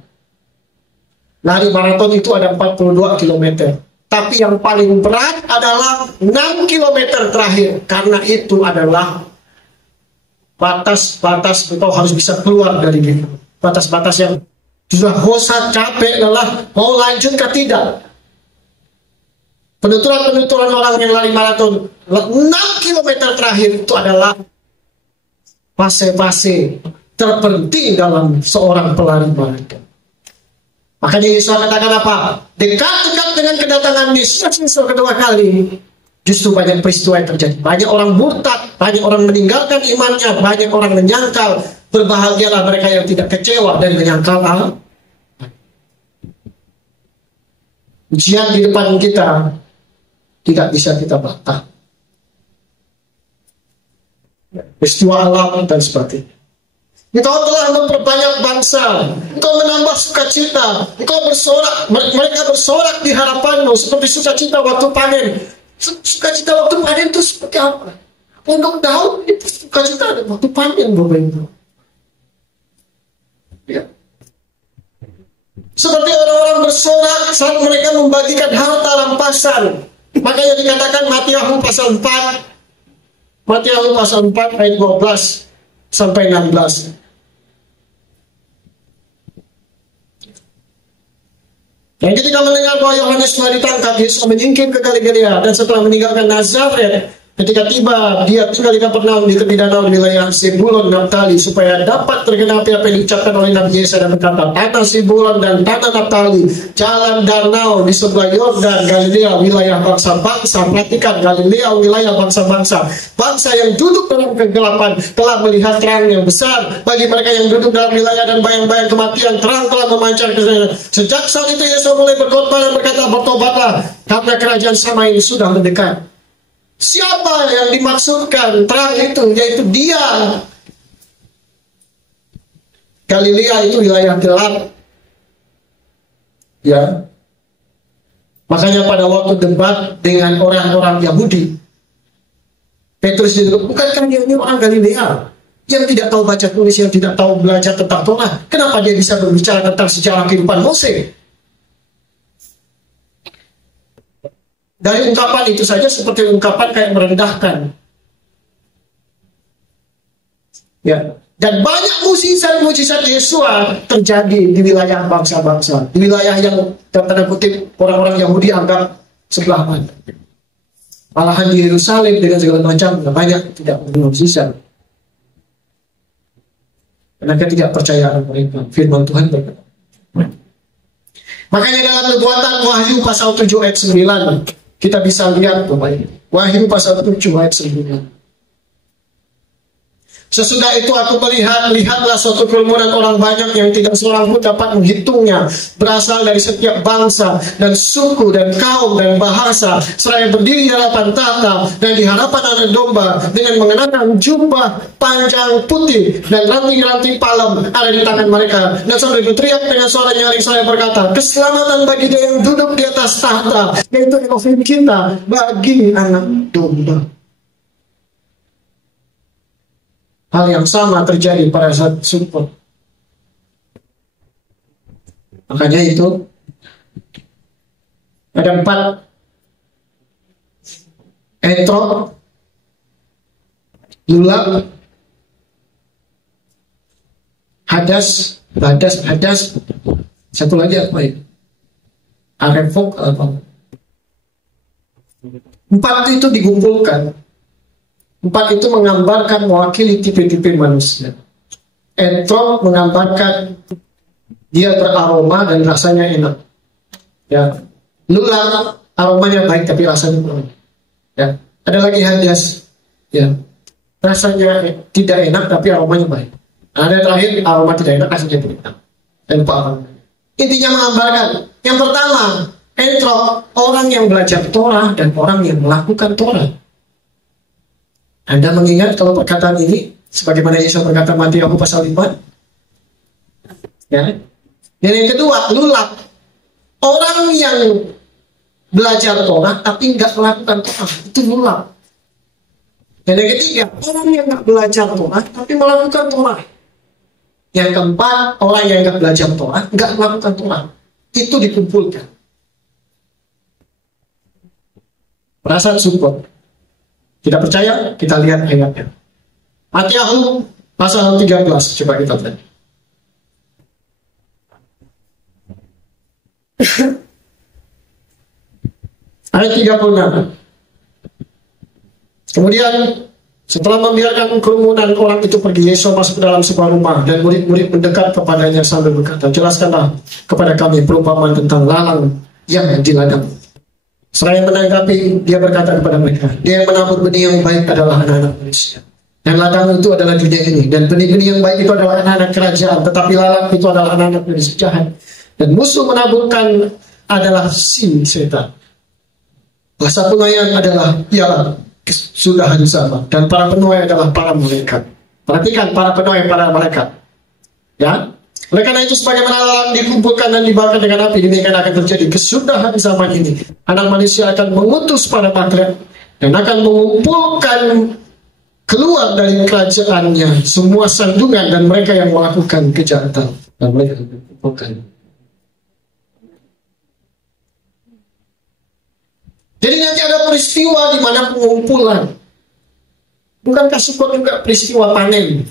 lari maraton itu ada 42 km. Tapi yang paling berat adalah 6 km terakhir. Karena itu adalah batas-batas engkau harus bisa keluar dari itu. Batas-batas yang sudah bosan, capek, lelah, mau lanjut ke tidak. Penuturan-penuturan orang yang lari maraton 6 km terakhir itu adalah fase-fase terpenting dalam seorang pelari maraton. Makanya Yesus katakan apa? Dekat-dekat dengan kedatangan Yesus kedua kali, justru banyak peristiwa yang terjadi. Banyak orang murtad, banyak orang meninggalkan imannya, banyak orang menyangkal. Berbahagialah mereka yang tidak kecewa dan menyangkal Allah. Ujian di depan kita tidak bisa kita bantah. Peristiwa alam dan sebagainya. Engkau telah memperbanyak bangsa, Engkau menambah sukacita, Engkau bersorak, mereka bersorak di hadapanmu seperti sukacita waktu panen. Sukacita waktu panen itu seperti apa? Untuk daun itu sukacita waktu panen, Bapak Ibu. Ya. Seperti orang-orang bersorak saat mereka membagikan harta rampasan. Makanya dikatakan Matius pasal 4, Matius pasal 4 ayat 12 sampai 16. Dan ketika mendengar bahwa Yohanes telah ditangkap, Yesus menyingkir ke Galilea, dan setelah meninggalkan Nazaret, ketika tiba, dia tinggal di Kapernaum di tepi danau di wilayah Zebulon Naftali, supaya dapat tergenapi apa yang diucapkan oleh Nabi Yesaya dan berkata, tanah Zebulon dan tanah Naftali, jalan danau di sebelah Yordan, Galilea, wilayah bangsa-bangsa. Perhatikan, Galilea, wilayah bangsa-bangsa. Bangsa yang duduk dalam kegelapan telah melihat terang yang besar. Bagi mereka yang duduk dalam wilayah dan bayang-bayang kematian, terang telah memancar ke sana. Sejak saat itu Yesus mulai berkhotbah dan berkata, bertobatlah, karena kerajaan sama ini sudah mendekat. Siapa yang dimaksudkan terang itu? Yaitu dia. Galilea itu wilayah gelap. Ya. Makanya pada waktu debat dengan orang-orang Yahudi, Petrus itu, bukankah dia ini orang Galilea yang tidak tahu baca tulis, yang tidak tahu belajar tentang Torah? Kenapa dia bisa berbicara tentang sejarah kehidupan Mose? Dari ungkapan itu saja seperti ungkapan kayak merendahkan. Ya. Dan banyak mujizat Yesua terjadi di wilayah bangsa-bangsa. Di wilayah yang tanda kutip orang-orang Yahudi anggap sebelah mana. Malahan di Yerusalem dengan segala macam banyak tidak mujizat. Karena tidak percaya mereka. Firman Tuhan berkata. Makanya dalam Nubuatan Wahyu pasal 7 ayat 9 kita bisa lihat Bapak Ibu. Wahyu pasal 7 ayat 9. Sesudah itu aku lihatlah suatu kerumunan orang banyak yang tidak seorang pun dapat menghitungnya, berasal dari setiap bangsa dan suku dan kaum dan bahasa, seraya berdiri di hadapan tahta dan di hadapan Anak Domba dengan mengenakan jubah panjang putih dan ranting-ranting palem ada di tangan mereka, dan sambil berteriak dengan suara nyaring saya berkata, keselamatan bagi dia yang duduk di atas tahta, yaitu Elohim kita, bagi Anak Domba. Hal yang sama terjadi pada saat Sukkot. Makanya itu ada 4 etrog, lulak, hadas, satu lagi apa ya? Arefok apa? 4 itu dikumpulkan. 4 itu menggambarkan mewakili tipe-tipe manusia. Etrog menggambarkan dia beraroma dan rasanya enak. Ya. Lulak aromanya baik tapi rasanya kurang. Ya. Ada lagi hadas. Ya. Rasanya tidak enak tapi aromanya baik. Ada terakhir aroma tidak enak rasanya tidak enak. Dan lupa. Intinya menggambarkan yang pertama, etrog orang yang belajar Torah dan orang yang melakukan Torah. Anda mengingat kalau perkataan ini sebagaimana Yesus berkata Matius pasal 5. Ya. Dan yang kedua, lulak. Orang yang belajar Torah tapi nggak melakukan Torah, itu lulak. Dan yang ketiga, orang yang nggak belajar Torah tapi melakukan Torah. Yang keempat, orang yang nggak belajar Torah nggak melakukan Torah. Itu dikumpulkan. Perasaan Sukkot. Tidak percaya? Kita lihat ayatnya. Matius pasal 13. Coba kita lihat. Ayat 36. Kemudian setelah membiarkan kerumunan orang itu pergi, Yesus masuk ke dalam sebuah rumah dan murid-murid mendekat kepadanya sambil berkata, jelaskanlah kepada kami perumpamaan tentang lalang yang di ladang. Seraya menanggapi, dia berkata kepada mereka, dia yang menabur benih yang baik adalah anak-anak manusia. Dan ladang itu adalah dunia ini. Dan benih-benih yang baik itu adalah anak-anak kerajaan. Tetapi lalang itu adalah anak-anak manusia jahat. Dan musuh menaburkan adalah si setan. Bahasa penuaian adalah ialah kesudahan sama. Dan para penuai adalah para malaikat. Perhatikan, para penuai, para malaikat. Ya, oleh karena itu sebagaimana lalat dikumpulkan dan dibakar dengan api, demikian akan terjadi kesudahan zaman ini. Anak manusia akan mengutus para patriark dan akan mengumpulkan keluar dari kerajaannya semua sandungan dan mereka yang melakukan kejahatan, dan mereka akan dikumpulkan. Jadi nanti ada peristiwa di mana pengumpulan. Bukankah syukur juga peristiwa panen?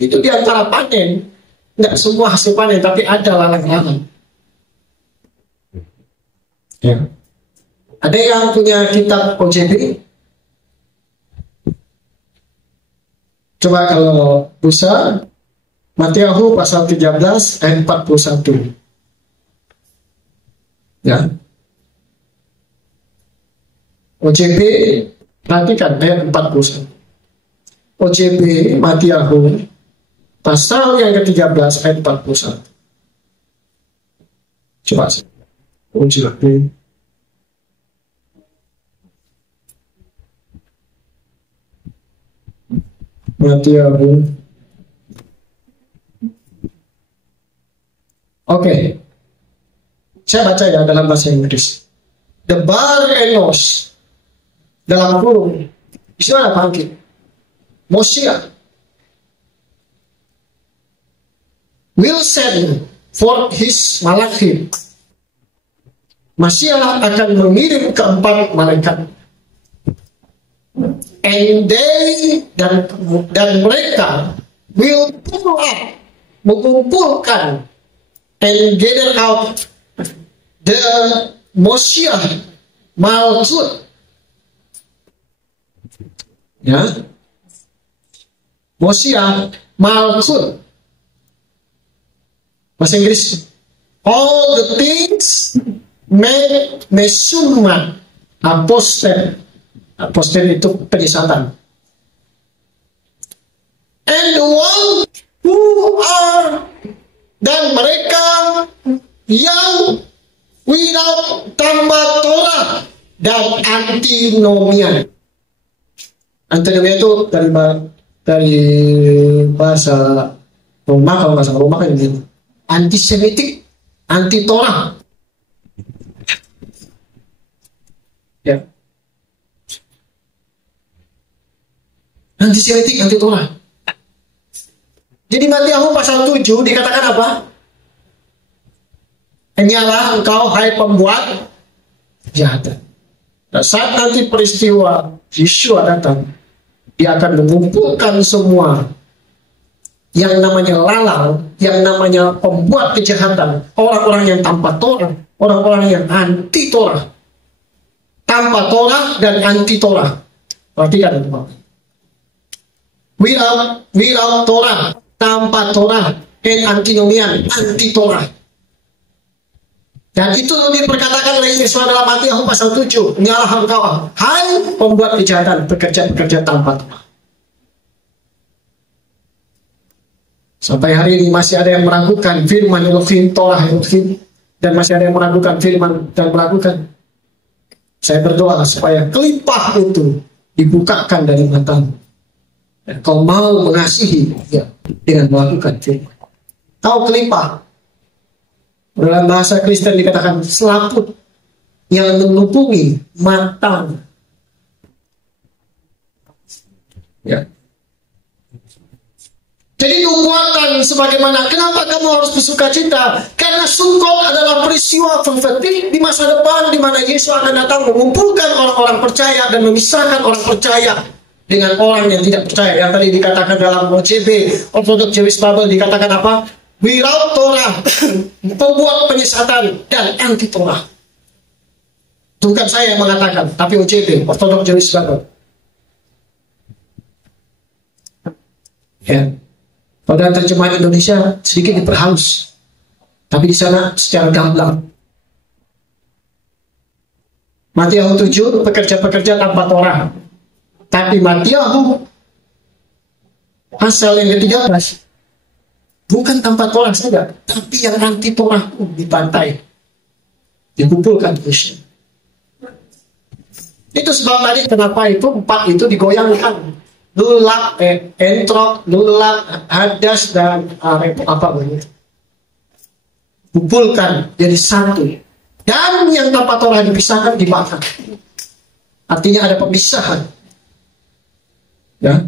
Itu di antara panen, nggak semua hasil panen, tapi ada lalang-lalang. Ya. Ada yang punya kitab OJB? Coba kalau busa, Matiahu pasal 13 ayat 41. Ya. OJB, perhatikan ayat 41. OJB Matiahu pasal yang ke-13 ayat 41. Coba OJB. Matiahu. Oke. Saya baca ya dalam bahasa Inggris. The bar enos dalam kurung. Itu ada bangkit. Mosiah will send for his malachim. Masiah akan mengirim keempat malaikat. And they dan mereka will pull up, mengumpulkan and gather out the Mosiah Malkut. Ya, Mosiah Malkut. Bahasa Inggris. All the things made mesumat apostel. Apostel itu penyesatan. And the one who are, dan mereka yang without tambah Torah dan antinomian. Antinomian itu dari bahasa Roma, kalau bahasa Roma kan gitu. Antisemitik, anti Torah. Ya. Antisemitik, anti Torah. Jadi Matiahu pasal 7 dikatakan apa? Hanyalah engkau hai pembuat kejahatan. Nah, saat nanti peristiwa Yeshua datang, dia akan mengumpulkan semua yang namanya lalang, yang namanya pembuat kejahatan, orang-orang yang tanpa Torah, orang-orang yang anti Torah, tanpa Torah dan anti Torah. Perhatikan teman-teman. Without Torah, tanpa Torah, dan antinomian, anti Torah. Dan itu diperkatakan oleh Yesus dalam Matiahu pasal 7. Nyalah engkau, hai pembuat kejahatan, bekerja tanpa Torah. Sampai hari ini masih ada yang meragukan firman Elohim, Torah Elohim, dan masih ada yang meragukan firman dan meragukan. Saya berdoa supaya kelipah itu dibukakan dari matamu. Dan kau mau mengasihi ya, dengan melakukan firman. Tahu kelipah. Dalam bahasa Kristen dikatakan selaput yang menutupi mata. Ya. Jadi nubuatan sebagaimana, kenapa kamu harus bersuka cita? Karena Sukkot adalah peristiwa profetik di masa depan di mana Yesus akan datang mengumpulkan orang-orang percaya dan memisahkan orang percaya dengan orang yang tidak percaya. Yang tadi dikatakan dalam OJB, Orthodox Jewish Bible dikatakan apa? Without Torah, pembuat penyesatan dan anti Torah. Itu bukan saya yang mengatakan, tapi OJB, Orthodox Jewish Bible. Ya. Pada terjemahan Indonesia sedikit diperhalus, tapi di sana secara gamblang. Matiahu 7, pekerja-pekerja tanpa Torah. Tapi Matiahu pasal yang ke-13 bukan tanpa Torah saja, tapi yang anti Torah pun dibantai, dikumpulkan Kristen. Itu sebab tadi kenapa itu 4 itu digoyangkan. lulak, entrok, lulak, hadas, dan apa banyak. Kumpulkan jadi satu. Dan yang tanpa Torah dipisahkan dibakar. Artinya ada pemisahan. Ya.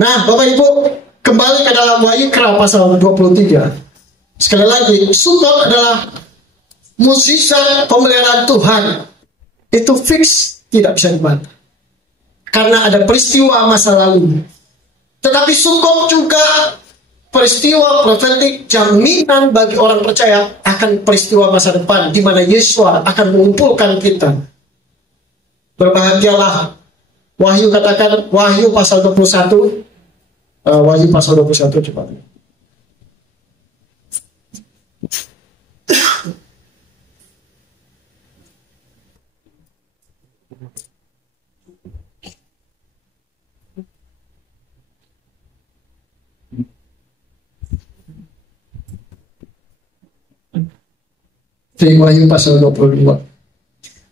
Nah, Bapak Ibu, kembali ke dalam Wahyu pasal 23. Sekali lagi, Sukot adalah mukjizat pemeliharaan Tuhan. Itu fix, tidak bisa dibantah. Karena ada peristiwa masa lalu. Tetapi Sukot juga peristiwa profetik, jaminan bagi orang percaya akan peristiwa masa depan, di mana Yesus akan mengumpulkan kita. Berbahagialah. Wahyu katakan, Wahyu pasal 21. Wahyu pasal 21 coba. Wahyu pasal 22.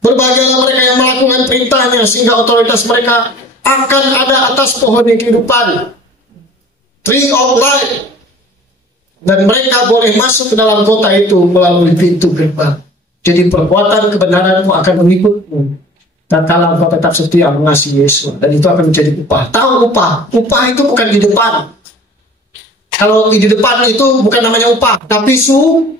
Berbahagialah mereka yang melakukan perintahnya, sehingga otoritas mereka akan ada atas pohon kehidupan, Tree of Life, dan mereka boleh masuk ke dalam kota itu melalui pintu gerbang. Jadi perbuatan kebenaranmu akan mengikutmu, dan kalau engkau tetap setia mengasihi Yesus, dan itu akan menjadi upah. Tahu upah? Upah itu bukan di depan. Kalau di depan itu bukan namanya upah, tapi suap.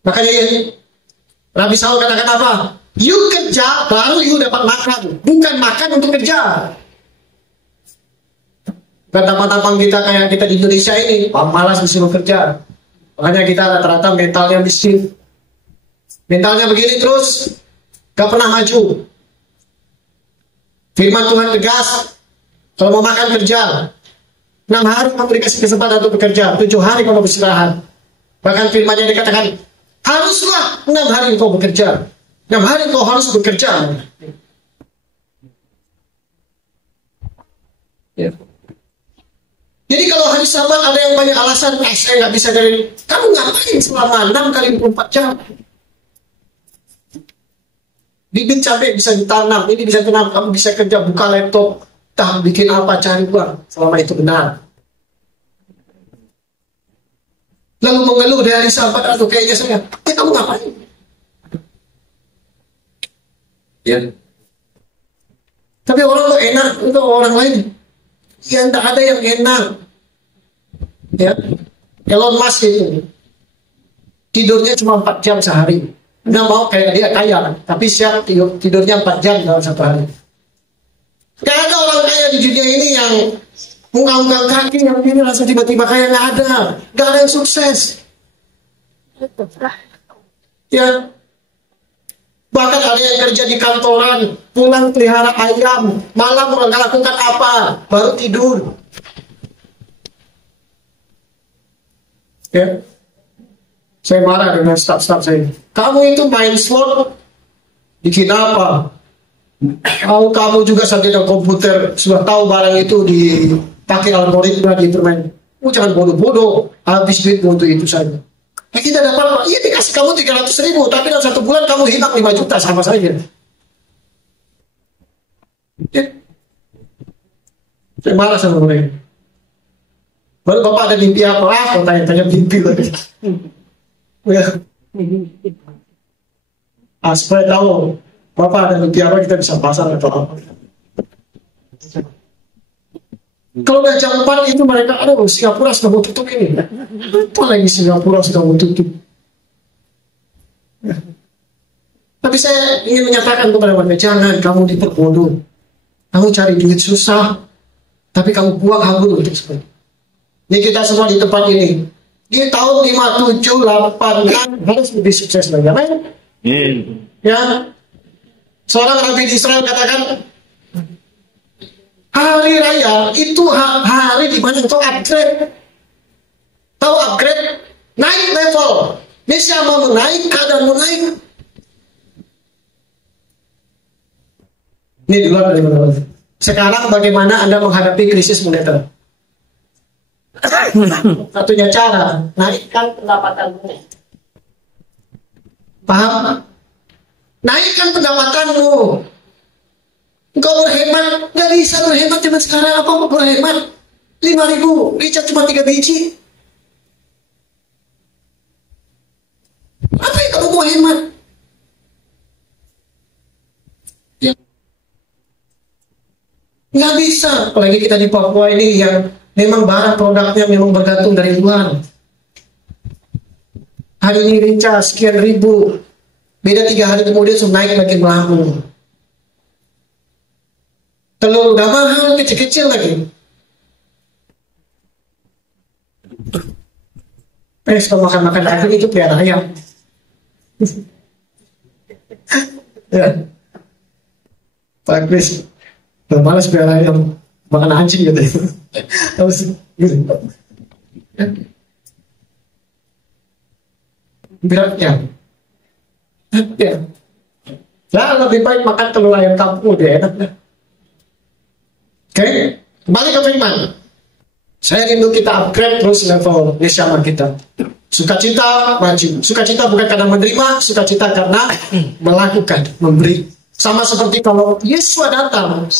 Makanya Nabi Saul katakan apa? You kerja baru you dapat makan, bukan makan untuk kerja. Bukan tampang-tampang kita kayak kita di Indonesia ini, malas disuruh kerja. Makanya kita rata-rata mentalnya miskin. Mentalnya begini terus, gak pernah maju. Firman Tuhan tegas, kalau mau makan kerja. 6 hari kamu dikasih kesempatan untuk bekerja, 7 hari kamu beristirahat. Bahkan firmannya dikatakan, haruslah 6 hari kau bekerja. 6 hari kau harus bekerja. Ya. Jadi kalau hari Sabat ada yang banyak alasan, saya nggak bisa dari, kamu ngapain selama 6 kali 24 jam? Bibit cabai bisa ditanam, ini bisa ditanam, kamu bisa kerja, buka laptop, bikin apa, cari uang, selama itu benar. Lalu mengeluh dari hari Sabat, atau kayaknya saya, kamu ngapain? Ya. Tapi orang tuh enak, itu orang lain. Yang tak ada yang enak. Ya. Elon Musk itu tidurnya cuma 4 jam sehari. Nggak mau kayak dia kaya, tapi siap tidurnya 4 jam dalam satu hari. Gak ada orang kaya di dunia ini yang ungkang-ungkang kaki yang ini langsung tiba-tiba kaya, nggak ada. Gak ada yang sukses. Ya. Bahkan ada yang kerja di kantoran, pulang pelihara ayam, malam melakukan apa? Baru tidur. Ya. Saya marah dengan staff-staff saya. Kamu itu main slot, bikin apa? Kalau kamu juga saat ada komputer, sudah tahu barang itu dipakai algoritma di permain. Jangan bodoh-bodoh, habis duit untuk itu saja. Kita dapat apa? Iya dikasih kamu 300.000, tapi dalam 1 bulan kamu hilang 5 juta, sama saja. Ya. Saya marah sama mereka. Baru bapak ada mimpi apa? Kau tanya-tanya mimpi lagi. Ya. Supaya tahu bapak ada mimpi apa, kita bisa pasang atau apa. Kalau udah jam 4 itu mereka, aduh Singapura sudah mau tutup ini. Apa lagi Singapura sudah mau tutup. Ya. Tapi saya ingin menyatakan kepada mereka, jangan kamu diperbodoh. Kamu cari duit susah, tapi kamu buang anggur untuk seperti. Ini kita semua di tempat ini. Di tahun 5, 7, 8 harus lebih sukses lagi. Ya. Seorang rabi di Israel katakan, hari raya itu hari di mana engkau upgrade. Tahu upgrade? Naik level. Bisa mau naik, kadang mau naik. Ini di luar dari mana. Sekarang bagaimana Anda menghadapi krisis moneter? Satunya cara naikkan pendapatan. Paham? Naikkan pendapatanmu. Engkau berhemat, nggak bisa berhemat zaman sekarang. Apa mau berhemat? 5.000, Richard cuma 3 biji. Apa yang kamu mau hemat? Ya. Nggak bisa. Apalagi kita di Papua ini yang memang barang produknya memang bergantung dari luar. Hari ini Richard sekian ribu. Beda 3 hari kemudian sudah naik lagi melambung. Telur udah mahal, kecil-kecil lagi. Kalau makan-makan ayam itu pelihara ayam. Ya. Pak Chris, udah malas pelihara ayam, makan anjing gitu. Terus gitu. Beratnya. Ya. Nah, lebih baik makan telur ayam kampung udah enak dah. Oke, kembali ke firman. Saya rindu kita upgrade terus level neshama kita. Sukacita maju. Sukacita bukan karena menerima, sukacita karena melakukan, memberi. Sama seperti kalau Yesus datang,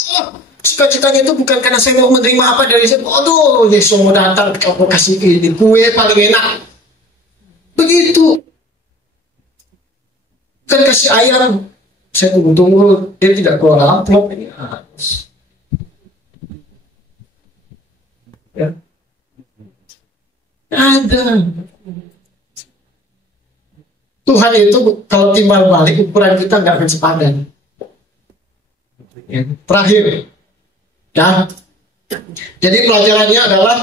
sukacitanya itu bukan karena saya mau menerima apa dari saya. Aduh, Yesus mau datang, kamu kasih ini kue paling enak. Begitu. Kan kasih ayam, saya tunggu-tunggu, dia tidak keluar amplop ini. Ya. Ada. Tuhan itu kalau timbal balik ukuran kita nggak akan sepadan. Ya. Terakhir, ya. Jadi pelajarannya adalah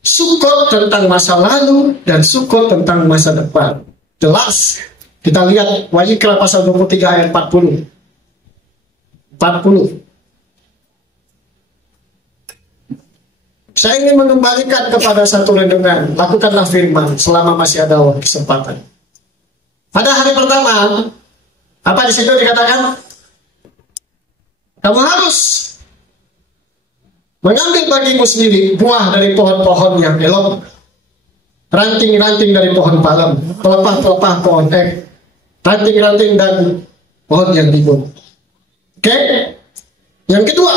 sukot tentang masa lalu dan sukot tentang masa depan. Jelas. Kita lihat Wahikra pasal 23 ayat 40. 40. Saya ingin mengembalikan kepada satu renungan. Lakukanlah firman selama masih ada kesempatan. Pada hari pertama, apa di situ dikatakan? Kamu harus mengambil bagimu sendiri buah dari pohon-pohon yang elok, ranting-ranting dari pohon palem, pelepah-pelepah pohon ek, ranting-ranting dan pohon yang timun. Oke? Yang kedua,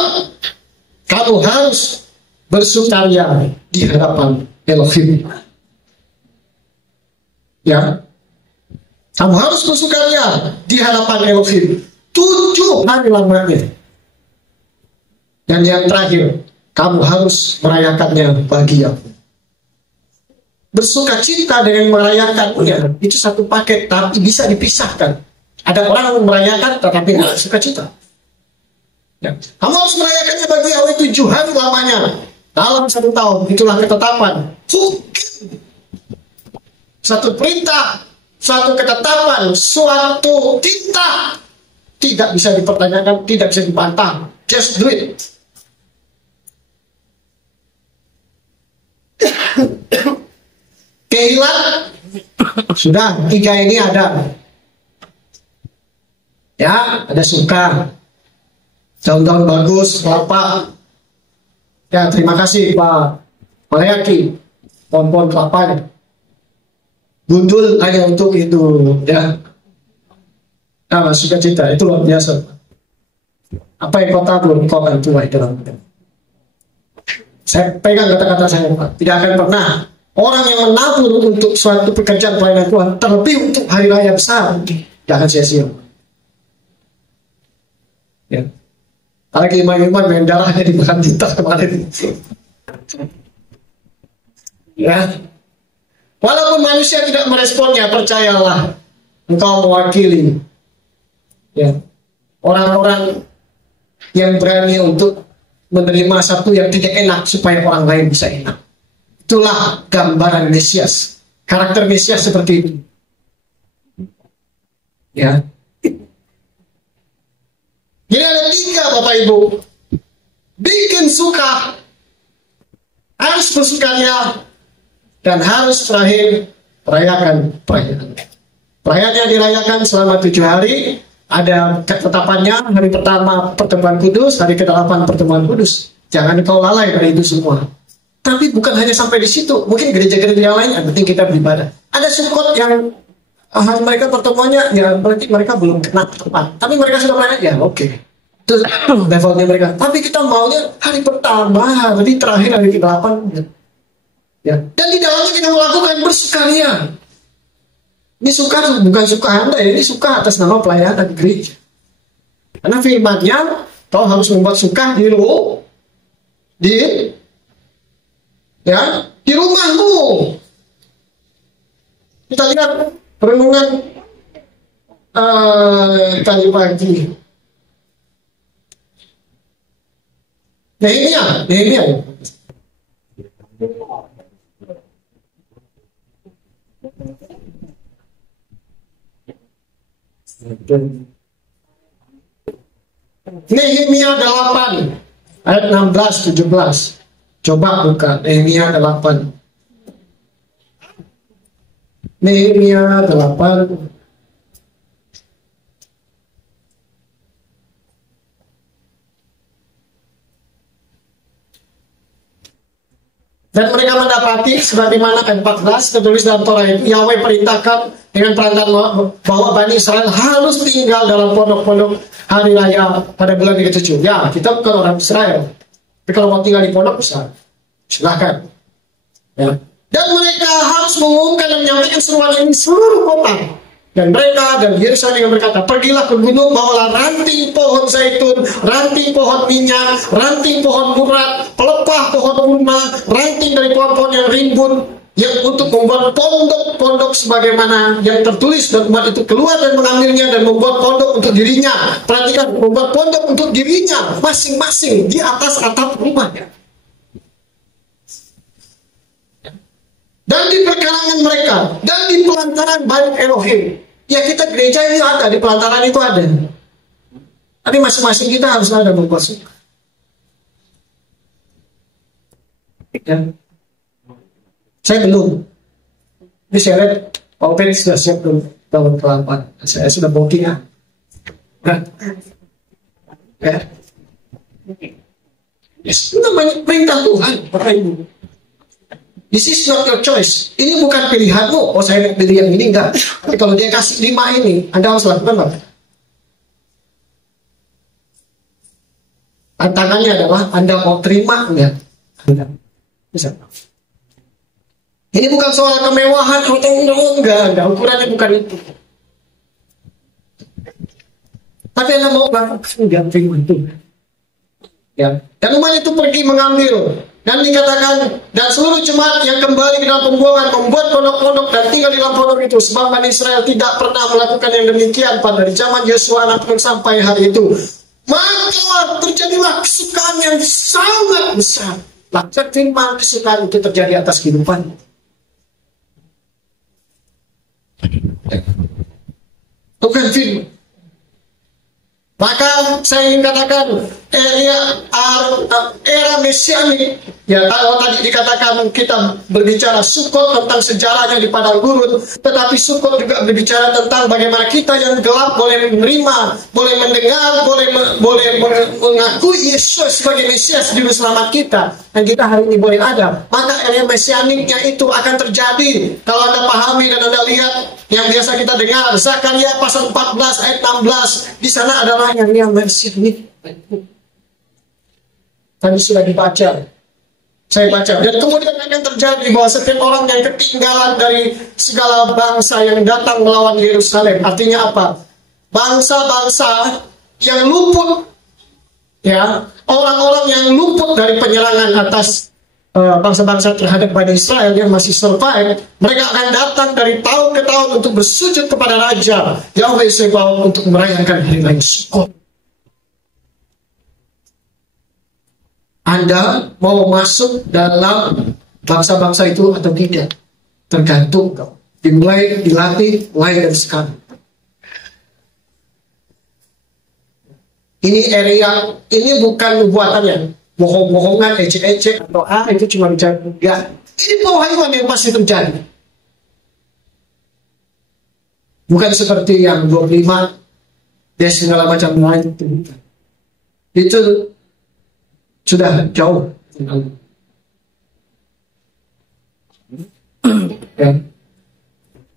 kamu harus bersukaria di hadapan Elohim. Ya, kamu harus bersukaria di hadapan Elohim 7 hari lamanya. Dan yang terakhir, kamu harus merayakannya bagi aku. Bersuka cita dengan merayakannya itu satu paket, tapi bisa dipisahkan. Ada orang yang merayakan tetapi nggak suka cita. Ya. Kamu harus merayakannya bagi Allah 7 hari lamanya. Dalam 1 tahun, itulah ketetapan. Satu perintah, suatu ketetapan, suatu titah. Tidak bisa dipertanyakan, tidak bisa dibantah. Just do it. Kehilangan sudah 3 ini ada. Ya, ada suka. Daun-daun bagus, kelapa. Ya, terima kasih Pak Malayaki. Pohon-pohon kelapanya. Gundul hanya untuk itu, ya. Nah, sukacita itu luar biasa. Apa yang kau tabur, kau akan tuai dalam hidup. Saya pegang kata-kata saya, Pak. Tidak akan pernah orang yang menabur untuk suatu pekerjaan pelayanan Tuhan, terlebih untuk hari raya besar, tidak akan sia-sia. Ya. Apalagi iman-iman yang darahnya dimakan tinta kemarin. Ya. Walaupun manusia tidak meresponnya, percayalah, engkau mewakili ya orang-orang yang berani untuk menerima satu yang tidak enak supaya orang lain bisa enak. Itulah gambaran Mesias. Karakter Mesias seperti itu. Ya. Jadi ada 3 Bapak Ibu. Bikin suka, harus bersukaria, dan harus terakhir merayakan perayaan. Perayaan dirayakan selama 7 hari. Ada ketetapannya. Hari pertama pertemuan kudus, hari ke-8 pertemuan kudus. Jangan kau lalai dari itu semua. Tapi bukan hanya sampai di situ. Mungkin gereja-gereja yang lain yang penting kita beribadah. Ada Sukot yang hari mereka pertemuannya, ya berarti mereka belum kena tepat. Tapi mereka sudah pernah, ya oke. Itu levelnya mereka. Tapi kita maunya hari pertama, hari terakhir, hari ke-8. Ya. Dan di dalamnya kita melakukan bersukaria. Ini suka bukan suka Anda ya, ini suka atas nama pelayanan gereja. Karena firman-Nya, kau harus membuat suka di rumahmu. Kita lihat renungan tadi pagi. Nehemia. Nehemia 8 ayat 16-17. Coba buka Nehemia 8. Nehemia 8. Dan mereka mendapati sebagaimana ayat 14 tertulis dalam Torah itu, Yahweh perintahkan dengan perantara bahwa Bani Israel harus tinggal dalam pondok-pondok hari raya pada bulan ke-7. Ya, kita bukan orang Israel. Tapi kalau mau tinggal di pondok, silakan. Ya. Dan mereka harus mengumumkan dan menyampaikan seruan ini seluruh kota. Dan mereka dan Yerusalem yang berkata, pergilah ke gunung, bawalah ranting pohon zaitun, ranting pohon minyak, ranting pohon murad, pelepah pohon kurma, ranting dari pohon-pohon yang rimbun, yang untuk membuat pondok-pondok sebagaimana yang tertulis, dan umat itu keluar dan mengambilnya dan membuat pondok untuk dirinya. Perhatikan, membuat pondok untuk dirinya masing-masing di atas atap rumahnya. Dan di perkarangan mereka, dan di pelantaran Bait Elohim. Ya, kita gereja ini ada, di pelantaran itu ada. Tapi masing-masing kita harus ada membuat suka. Ya. Saya belum. Ini saya lihat Pak Open sudah siap belum tahun ke-8. Saya sudah booking ya. Ya. Yes, namanya perintah Tuhan, Bapak Ibu. This is not your choice. Ini bukan pilihanmu. Oh, saya pilih yang ini, enggak. Tapi kalau dia kasih 5 ini, Anda harus lakukan apa? Tantangannya adalah Anda mau terima enggak? Bisa. Ini bukan soal kemewahan atau enggak. Ukurannya bukan itu. Tapi Anda mau lakukan enggak terima itu. Ya. Dan umat itu pergi mengambil. Dan dikatakan, dan seluruh jemaat yang kembali ke dalam pembuangan membuat pondok-pondok dan tinggal di dalam pondok itu. Sebab Bani Israel tidak pernah melakukan yang demikian pada zaman Yosua anak Nun sampai hari itu. Maka terjadilah kesukaan yang sangat besar. Lanjut firman, kesukaan itu terjadi atas kehidupan. Bukan firman. Maka saya ingin katakan era Mesianik, ya kalau tadi dikatakan kita berbicara Sukot tentang sejarahnya di padang gurun, tetapi Sukot juga berbicara tentang bagaimana kita yang gelap boleh menerima, boleh mendengar, boleh mengakui Yesus sebagai Mesias juru selamat kita, dan kita hari ini boleh ada. Maka era Mesianiknya itu akan terjadi. Kalau Anda pahami dan Anda lihat yang biasa kita dengar, Zakaria pasal 14 ayat 16, di sana adalah yang Mesianik. Tadi sudah dibaca, saya baca, dan kemudian akan terjadi bahwa setiap orang yang ketinggalan dari segala bangsa yang datang melawan Yerusalem. Artinya apa? Bangsa-bangsa yang luput, ya, orang-orang yang luput dari penyerangan atas bangsa-bangsa terhadap Bani Israel yang masih survive, mereka akan datang dari tahun ke tahun untuk bersujud kepada Raja Yahweh Sebaot untuk merayakan hari raya Sukot. Anda mau masuk dalam bangsa-bangsa itu atau tidak, tergantung kau. Dimulai dilatih mulai dari sekarang. Ini area, ini bukan buatannya, bohong-bohongan, ecek-ecek atau itu cuma bicara enggak. Ini pewahyuan yang pasti terjadi. Bukan seperti yang 25 dan segala macam lain itu. Itu sudah jauh. Ya.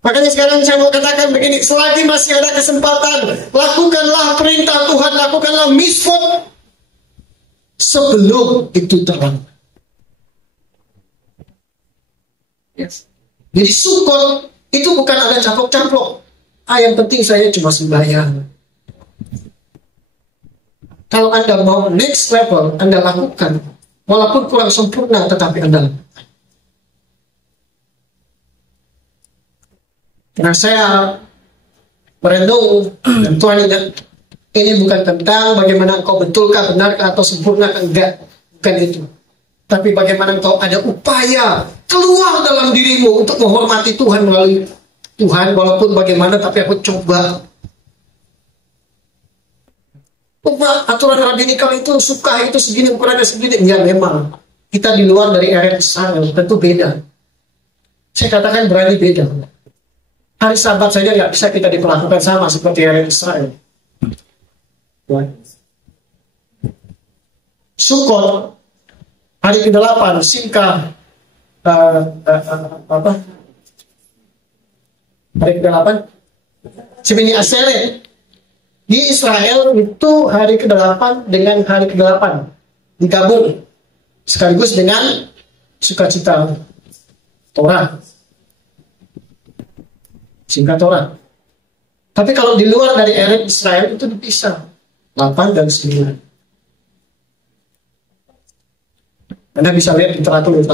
Makanya sekarang saya mau katakan begini, selagi masih ada kesempatan, lakukanlah perintah Tuhan, lakukanlah mitzvot sebelum itu terlambat. Yes. Jadi Sukot itu bukan ada caplok-caplok. Yang penting saya cuma sembahyang. Kalau Anda mau next level, Anda lakukan. Walaupun kurang sempurna, tetapi Anda lakukan. Nah, saya merenung dan Tuhan ingat, ini bukan tentang bagaimana engkau betulkah, benarkah, atau sempurna, enggak. Bukan itu. Tapi bagaimana engkau ada upaya keluar dalam dirimu untuk menghormati Tuhan melalui Tuhan, walaupun bagaimana, tapi aku coba. Aturan rabinikal itu suka itu segini, ukurannya segini. Ya memang, kita di luar dari area Israel, tentu beda. Saya katakan berani beda. Hari Sabat saja nggak bisa kita diperlakukan sama seperti area Israel. Sukot, hari ke-8, Simka, hari ke-8, Shemini Atseret. Di Israel itu hari ke-8 dengan hari ke-8 digabung sekaligus dengan sukacita Torah. Singkat Torah. Tapi kalau di luar dari area Israel itu dipisah 8 dan 9. Anda bisa lihat literatur itu.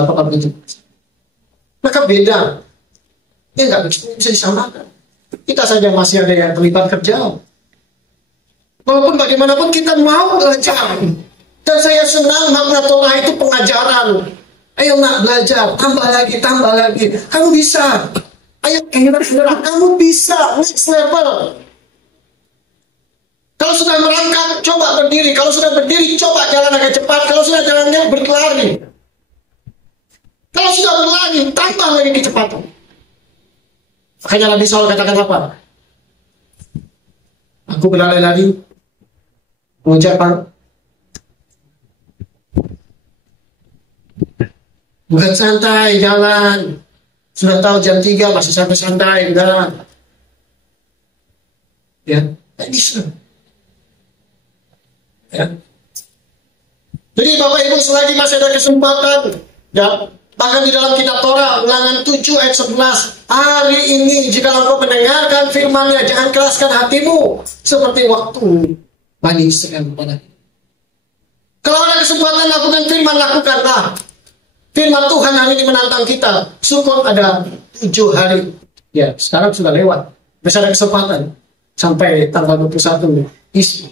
Maka beda. Ya nggak bisa disamakan. Kita saja masih ada yang terlibat kerja. Walaupun bagaimanapun kita mau belajar. Dan saya senang makna Torah itu pengajaran. Ayo nak belajar, tambah lagi. Kamu bisa. Ayo saudara, kamu bisa next level. Kalau sudah merangkak, coba berdiri. Kalau sudah berdiri, coba jalan agak cepat. Kalau sudah jalannya berlari. Kalau sudah berlari, tambah lagi kecepatan. Makanya Nabi Saul katakan apa? Aku berlari-lari, mengucapkan, bukan santai jalan. Sudah tahu jam 3 masih santai-santai, enggak. Ya, tak bisa. Ya. Jadi Bapak Ibu, selagi masih ada kesempatan, ya, bahkan di dalam kitab Torah, Ulangan 7 ayat 11, hari ini jika engkau mendengarkan firman-Nya, jangan keraskan hatimu seperti waktu Bani Israel pada. Kalau ada kesempatan lakukan firman, lakukanlah. Firman Tuhan hari ini menantang kita. Sukot ada 7 hari. Ya, sekarang sudah lewat. Masih ada kesempatan. Sampai tanggal 21 isi.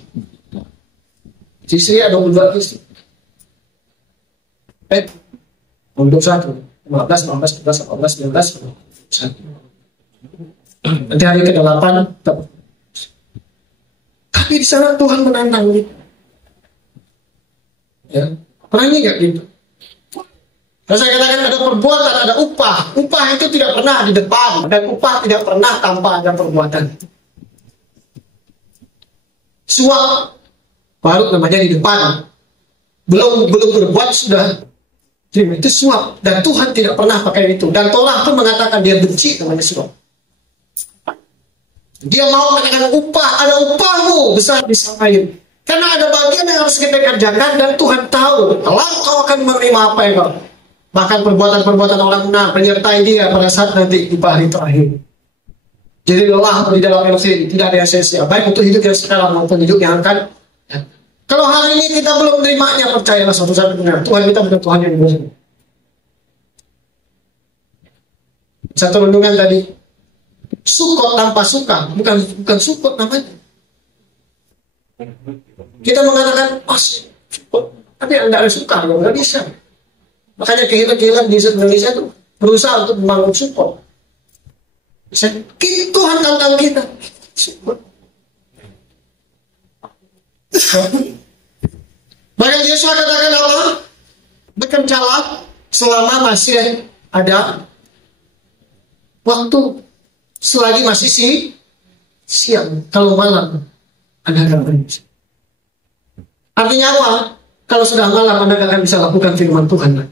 Istri ada 22 isi. 21, 15, 16, 17, 18, 19, 1. Nanti hari ke-8 tapi di sana Tuhan menantang kita. Ya, pernah ini nggak gitu? Kalau saya katakan ada perbuatan, ada upah. Upah itu tidak pernah di depan, dan upah tidak pernah tanpa ada perbuatan. Suap baru namanya di depan. Belum berbuat sudah. Itu suap, dan Tuhan tidak pernah pakai itu. Dan Torah pun mengatakan dia benci namanya suap. Dia mau katakan upah, ada upahmu besar disamain. Karena ada bagian yang harus kita kerjakan, dan Tuhan tahu kalau kau akan menerima apa yang kau. Bahkan perbuatan-perbuatan orang benar penyertai dia pada saat nanti di hari terakhir. Jadi lelah di dalam LC tidak ada sia-sia, baik untuk hidup yang sekarang maupun hidup yang akan. Ya. Kalau hari ini kita belum menerimanya, percayalah suatu saat benar Tuhan kita bukan Tuhan yang bosan. Satu renungan tadi, Sukot tanpa suka, bukan Sukot namanya. Kita mengatakan Sukot, tapi tidak ada suka, nggak bisa. Makanya kehilangan di Indonesia itu berusaha untuk membangun Sukot. Tuhan tantang kita. Maka Yesus katakan apa? Bekerjalah selama masih ada waktu, selagi masih siang. Kalau malam Anda akan bisa. Artinya apa? Kalau sudah malam Anda akan bisa lakukan firman Tuhan.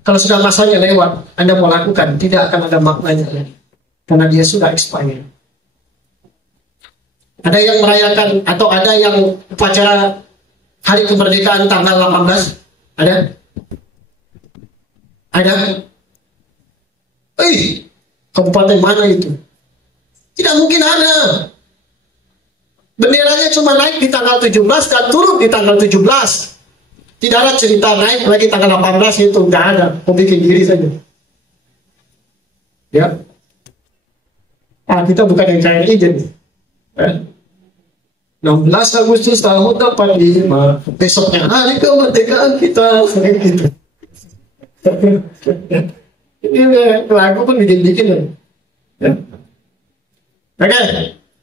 Kalau sudah masanya lewat, Anda mau lakukan, tidak akan ada maknanya lagi. karena dia sudah expired. Ada yang merayakan atau ada yang upacara hari kemerdekaan tanggal 18? Ada? Ada? Kabupaten mana itu? Tidak mungkin ada. Benderanya cuma naik di tanggal 17 dan turun di tanggal 17. Tidak ada cerita naik lagi tanggal 18 itu. Tidak ada. Mau bikin diri saja. Ya. Kita bukan yang kayak jadi. 16 Agustus tahun 45. Besoknya hari kemerdekaan kita. Gitu. Ini lagu pun bikin-bikin. Ya. Oke.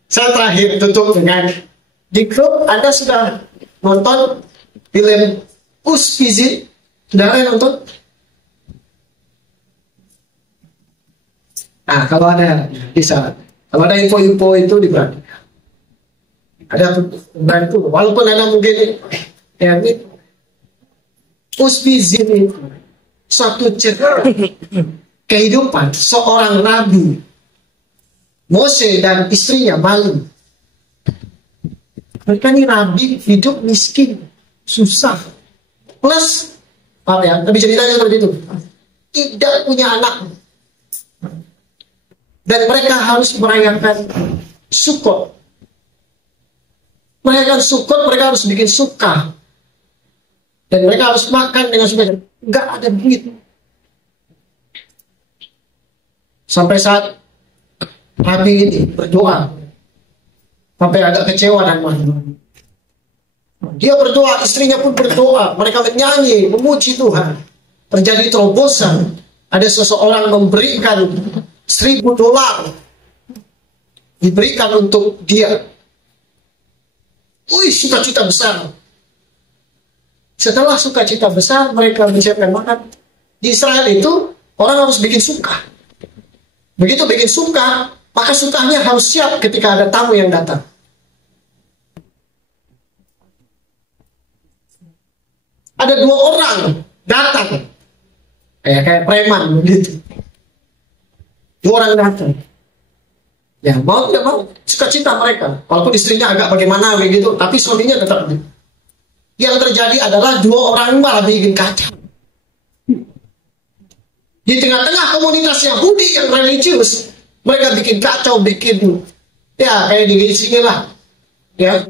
Saya terakhir tutup dengan di grup Anda sudah nonton film Uspizi? Sudah ada yang nonton? Nah, kalau ada bisa. Kalau ada info-info itu diperhatikan. Ada itu, walaupun Anda mungkin ya ini Uspizi itu satu cerita kehidupan seorang nabi Mose dan istrinya malu. Mereka ini nabi hidup miskin, susah. Plus, tapi ceritanya seperti itu. Tidak punya anak. Dan mereka harus merayakan Sukot. Merayakan Sukot, mereka harus bikin suka. Dan mereka harus makan dengan suka. Nggak ada duit. Sampai saat Nabi ini berdoa sampai agak kecewa dan marah. Dia berdoa, istrinya pun berdoa, mereka menyanyi, memuji Tuhan. Terjadi terobosan. Ada seseorang memberikan $1.000 diberikan untuk dia. Sukacita besar. Setelah sukacita besar, mereka menyiapkan makan. Di Israel itu orang harus bikin suka. Begitu bikin suka, maka sukanya harus siap ketika ada tamu yang datang. Ada 2 orang datang. Kayak preman begitu. 2 orang datang. Ya mau tidak mau, sukacita mereka. Walaupun istrinya agak bagaimana begitu, tapi suaminya tetap. Yang terjadi adalah 2 orang malah bikin kacau. Di tengah-tengah komunitas Yahudi yang religius, mereka bikin kacau, ya kayak di sini lah, ya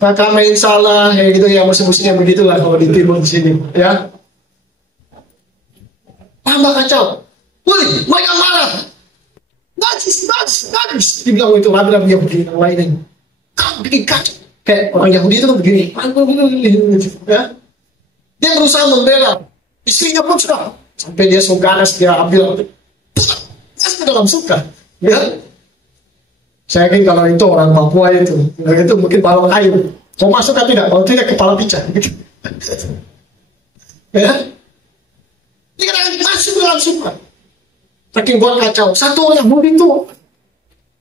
kakak main salah, kayak gitu ya, musuh-musuhnya begitulah kalau di timur sini, ya. Tambah kacau, mereka marah, najis, dibilang itu rabi-rabi Yahudi yang lainnya, kamu bikin kacau, kayak orang Yahudi itu begini, ya. Dia berusaha membela, istrinya pun sudah, sampai dia so ganas, dia ambil, ke dalam suka. Ya, saya yakin kalau itu orang Papua itu mungkin balon air. Mau masuk kan tidak? Kalau tidak kepala picah. Ya, ini kan masuk dalam suka. Saking buat kacau. Satu orang begitu.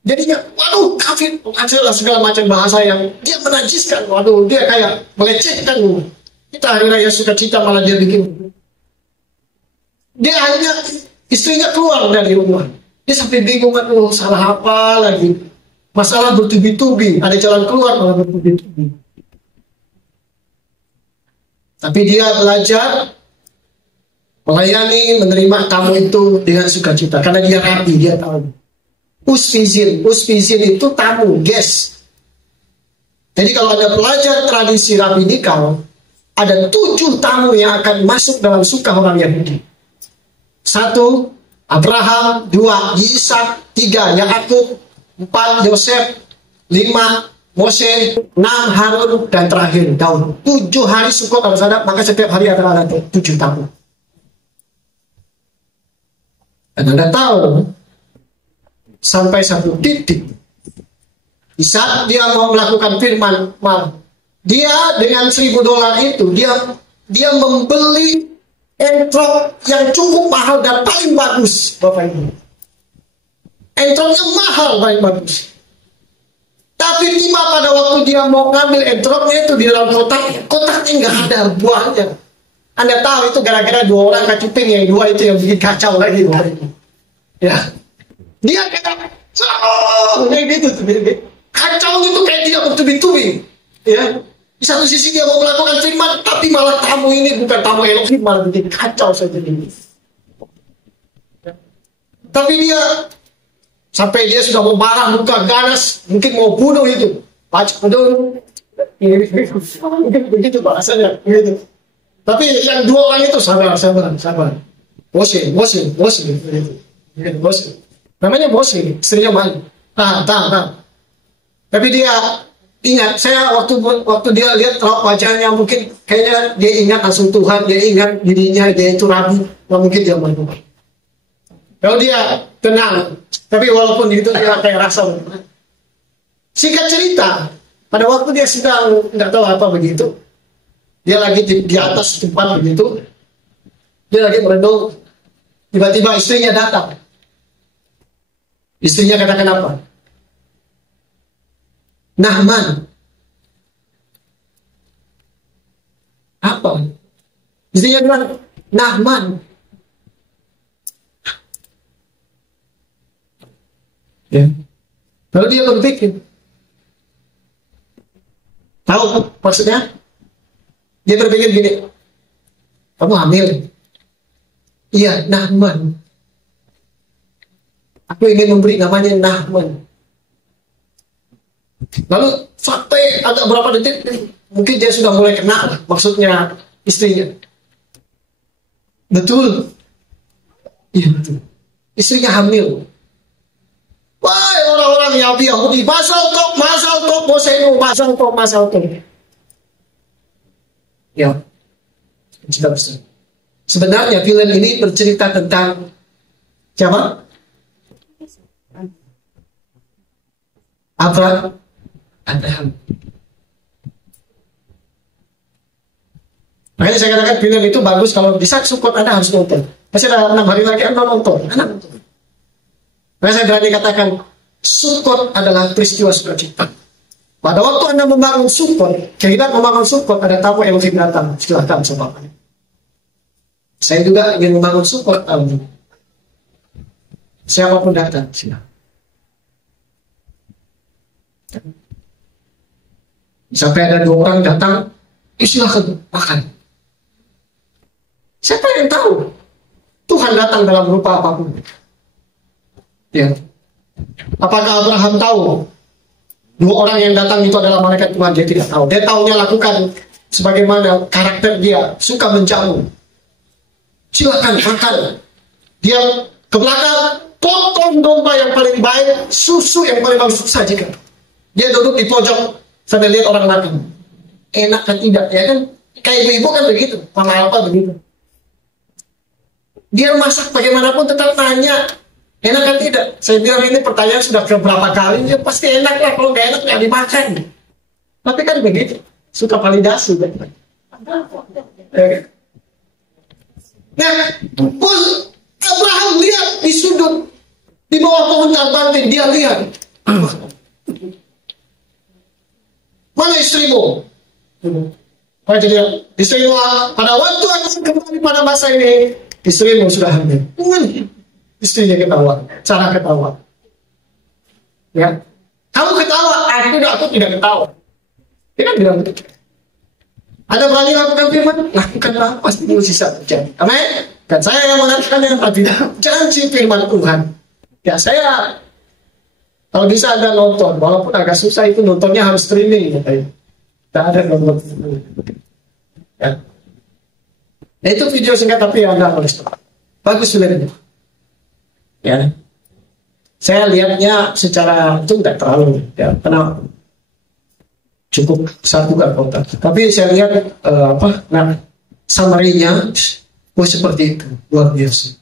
Jadinya, waduh, kafir, adalah segala macam bahasa yang dia menajiskan. Waduh, dia kayak melecehkan. Kita hari raya sukacita malah dia bikin. Dia akhirnya istrinya keluar dari rumah. Dia sampai bingung kan, salah apa lagi. Masalah bertubi-tubi, ada jalan keluar malah bertubi-tubi. Tapi dia belajar melayani, menerima tamu itu dengan sukacita. Karena dia rapi, dia tahu. Uspizin itu tamu, guest. Jadi kalau ada pelajar tradisi rabbinikal, ada 7 tamu yang akan masuk dalam suka orang Yahudi. 1, Abraham, 2, Ishak, 3, Yakub, 4, Yosef, 5, Mose, 6, Harun, dan terakhir Daud. 7 hari Sukot harus ada, maka setiap hari akan ada 7 tamu. Dan Anda tahu, sampai satu titik, di saat dia mau melakukan firman, dia dengan $1.000 itu, dia membeli entrok yang cukup mahal dan paling bagus, Bapak Ibu. Entroknya mahal, paling bagus. Tapi tiba pada waktu dia mau ngambil entroknya itu di dalam kotaknya nggak ada buahnya. Anda tahu itu gara-gara 2 orang kacuping, yang 2 itu yang bikin kacau lagi, Bapak Ibu. Ya, Dia kayak gitu tuh. Kacau itu kayak tidak bertubi-tubi. Ya. Di satu sisi dia mau melakukan firman, tapi malah tamu ini bukan tamu Elohim, malah bikin kacau saja ini. Tapi dia sampai dia sudah mau marah, muka ganas, mungkin mau bunuh itu. Aduh, begitu bahasanya, begitu. Tapi yang dua orang itu sabar. Bosin. Namanya bosin, istrinya malu. Tahan. Tapi dia ingat, saya waktu dia lihat wajahnya mungkin kayaknya dia ingat langsung Tuhan, dia ingat dirinya dia itu rabi, nggak mungkin dia malu. Kalau dia tenang, tapi walaupun itu dia kayak rasa. Singkat cerita, pada waktu dia sedang nggak tahu apa begitu, dia lagi di atas tempat begitu, dia lagi merenung, tiba-tiba istrinya datang. Istrinya katakan apa? Nahman. Apa? Istrinya bilang, Nahman. Ya. Lalu dia berpikir, tahu maksudnya? Dia berpikir gini, kamu hamil? Iya, Nahman. Aku ingin memberi namanya Nahman. Lalu sampai agak berapa detik, mungkin dia sudah mulai kena maksudnya istrinya. Betul. Iya betul. Istrinya hamil. Wah, orang-orang Yahudi, masal tok, bosenu, masal tok. Ya, cerita besar. Sebenarnya film ini bercerita tentang siapa? Abraham. Makanya saya katakan film itu bagus kalau di saat Sukot Anda harus nonton. Masih ada 6 hari lagi Anda nonton. Makanya saya berani katakan Sukot adalah peristiwa sukacita. Pada waktu Anda membangun Sukot, kita membangun Sukot ada tamu Elohim datang. Silahkan sama Pak. Saya juga ingin membangun Sukot. Siapapun datang, silahkan. Sampai ada 2 orang datang, silahkan makan. Siapa yang tahu? Tuhan datang dalam rupa apapun. Ya. Apakah Abraham tahu 2 orang yang datang itu adalah malaikat Tuhan? Dia tidak tahu. Dia tahunya lakukan sebagaimana karakter dia, suka menjauh. Silakan makan. Dia ke belakang, potong domba yang paling baik, susu yang paling bagus sajikan. Dia duduk di pojok sambil lihat orang makan. Enak kan tidak? Ya kan? Kayak ibu-ibu kan begitu, mama apa begitu. Dia masak bagaimanapun tetap tanya, enak kan tidak? Saya bilang ini pertanyaan sudah berapa kali, ya pasti enak lah, kalau nggak enak nggak dimakan. Tapi kan begitu, suka validasi. Kan? Nah, bos Abraham lihat di sudut, di bawah pohon tarbantin, dia lihat. Mana istrimu? Istrimu pada waktu akan kembali pada masa ini, istrimu sudah hamil. Istrinya ketawa, cara ketawa. Ya, kamu ketawa, aku tidak ketawa. Dia kan bilang begitu. Ada berani lakukan firman? Lakukanlah, pasti bisa terjadi. Amin. Dan saya yang mengatakan yang tadi, janji firman Tuhan. Ya saya, kalau bisa Anda nonton, walaupun agak susah itu nontonnya harus streaming. Tidak ada nonton. Ya. Nah, itu video singkat tapi Anda harus tahu. Bagus filmnya. Ya. Saya lihatnya secara itu tidak terlalu, ya, karena cukup satu gak kota. Tapi saya lihat summary-nya, seperti itu, luar biasa.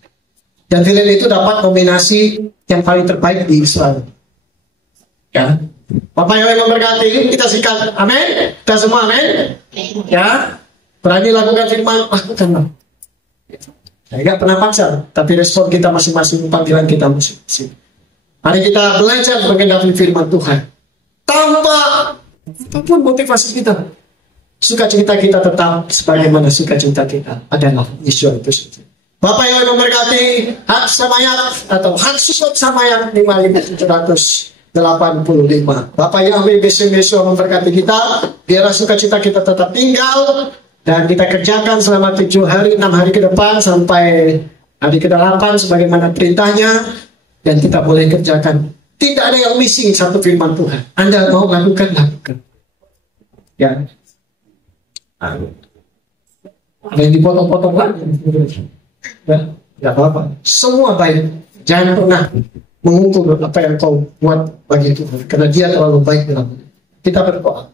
Dan film itu dapat nominasi yang paling terbaik di Israel. Ya, Bapak yang memberkati, kita sikat, amin. Kita semua, amin. Ya, berani lakukan firman, lakukanlah. Saya nggak pernah paksa, tapi respon kita masing-masing, panggilan kita masing-masing. Mari kita belajar mengenai firman Tuhan. Tanpa apapun motivasi kita, sukacita kita tetap sebagaimana sukacita kita adalah Yesus itu saja. Bapak yang memberkati hak samayat atau hak susut samayat 5.785. Bapak yang besok memberkati kita, biar sukacita kita tetap tinggal dan kita kerjakan selama 7 hari, 6 hari ke depan sampai hari ke-8 sebagaimana perintahnya, dan kita boleh kerjakan. Tidak ada yang missing satu firman Tuhan. Anda mau lakukan. Ya. Ada yang dipotong-potong lagi. Ya, tidak apa-apa. Semua baik. Jangan pernah mengukur apa yang kau buat bagi Tuhan, karena Dia terlalu baik dalam. Kita berdoa.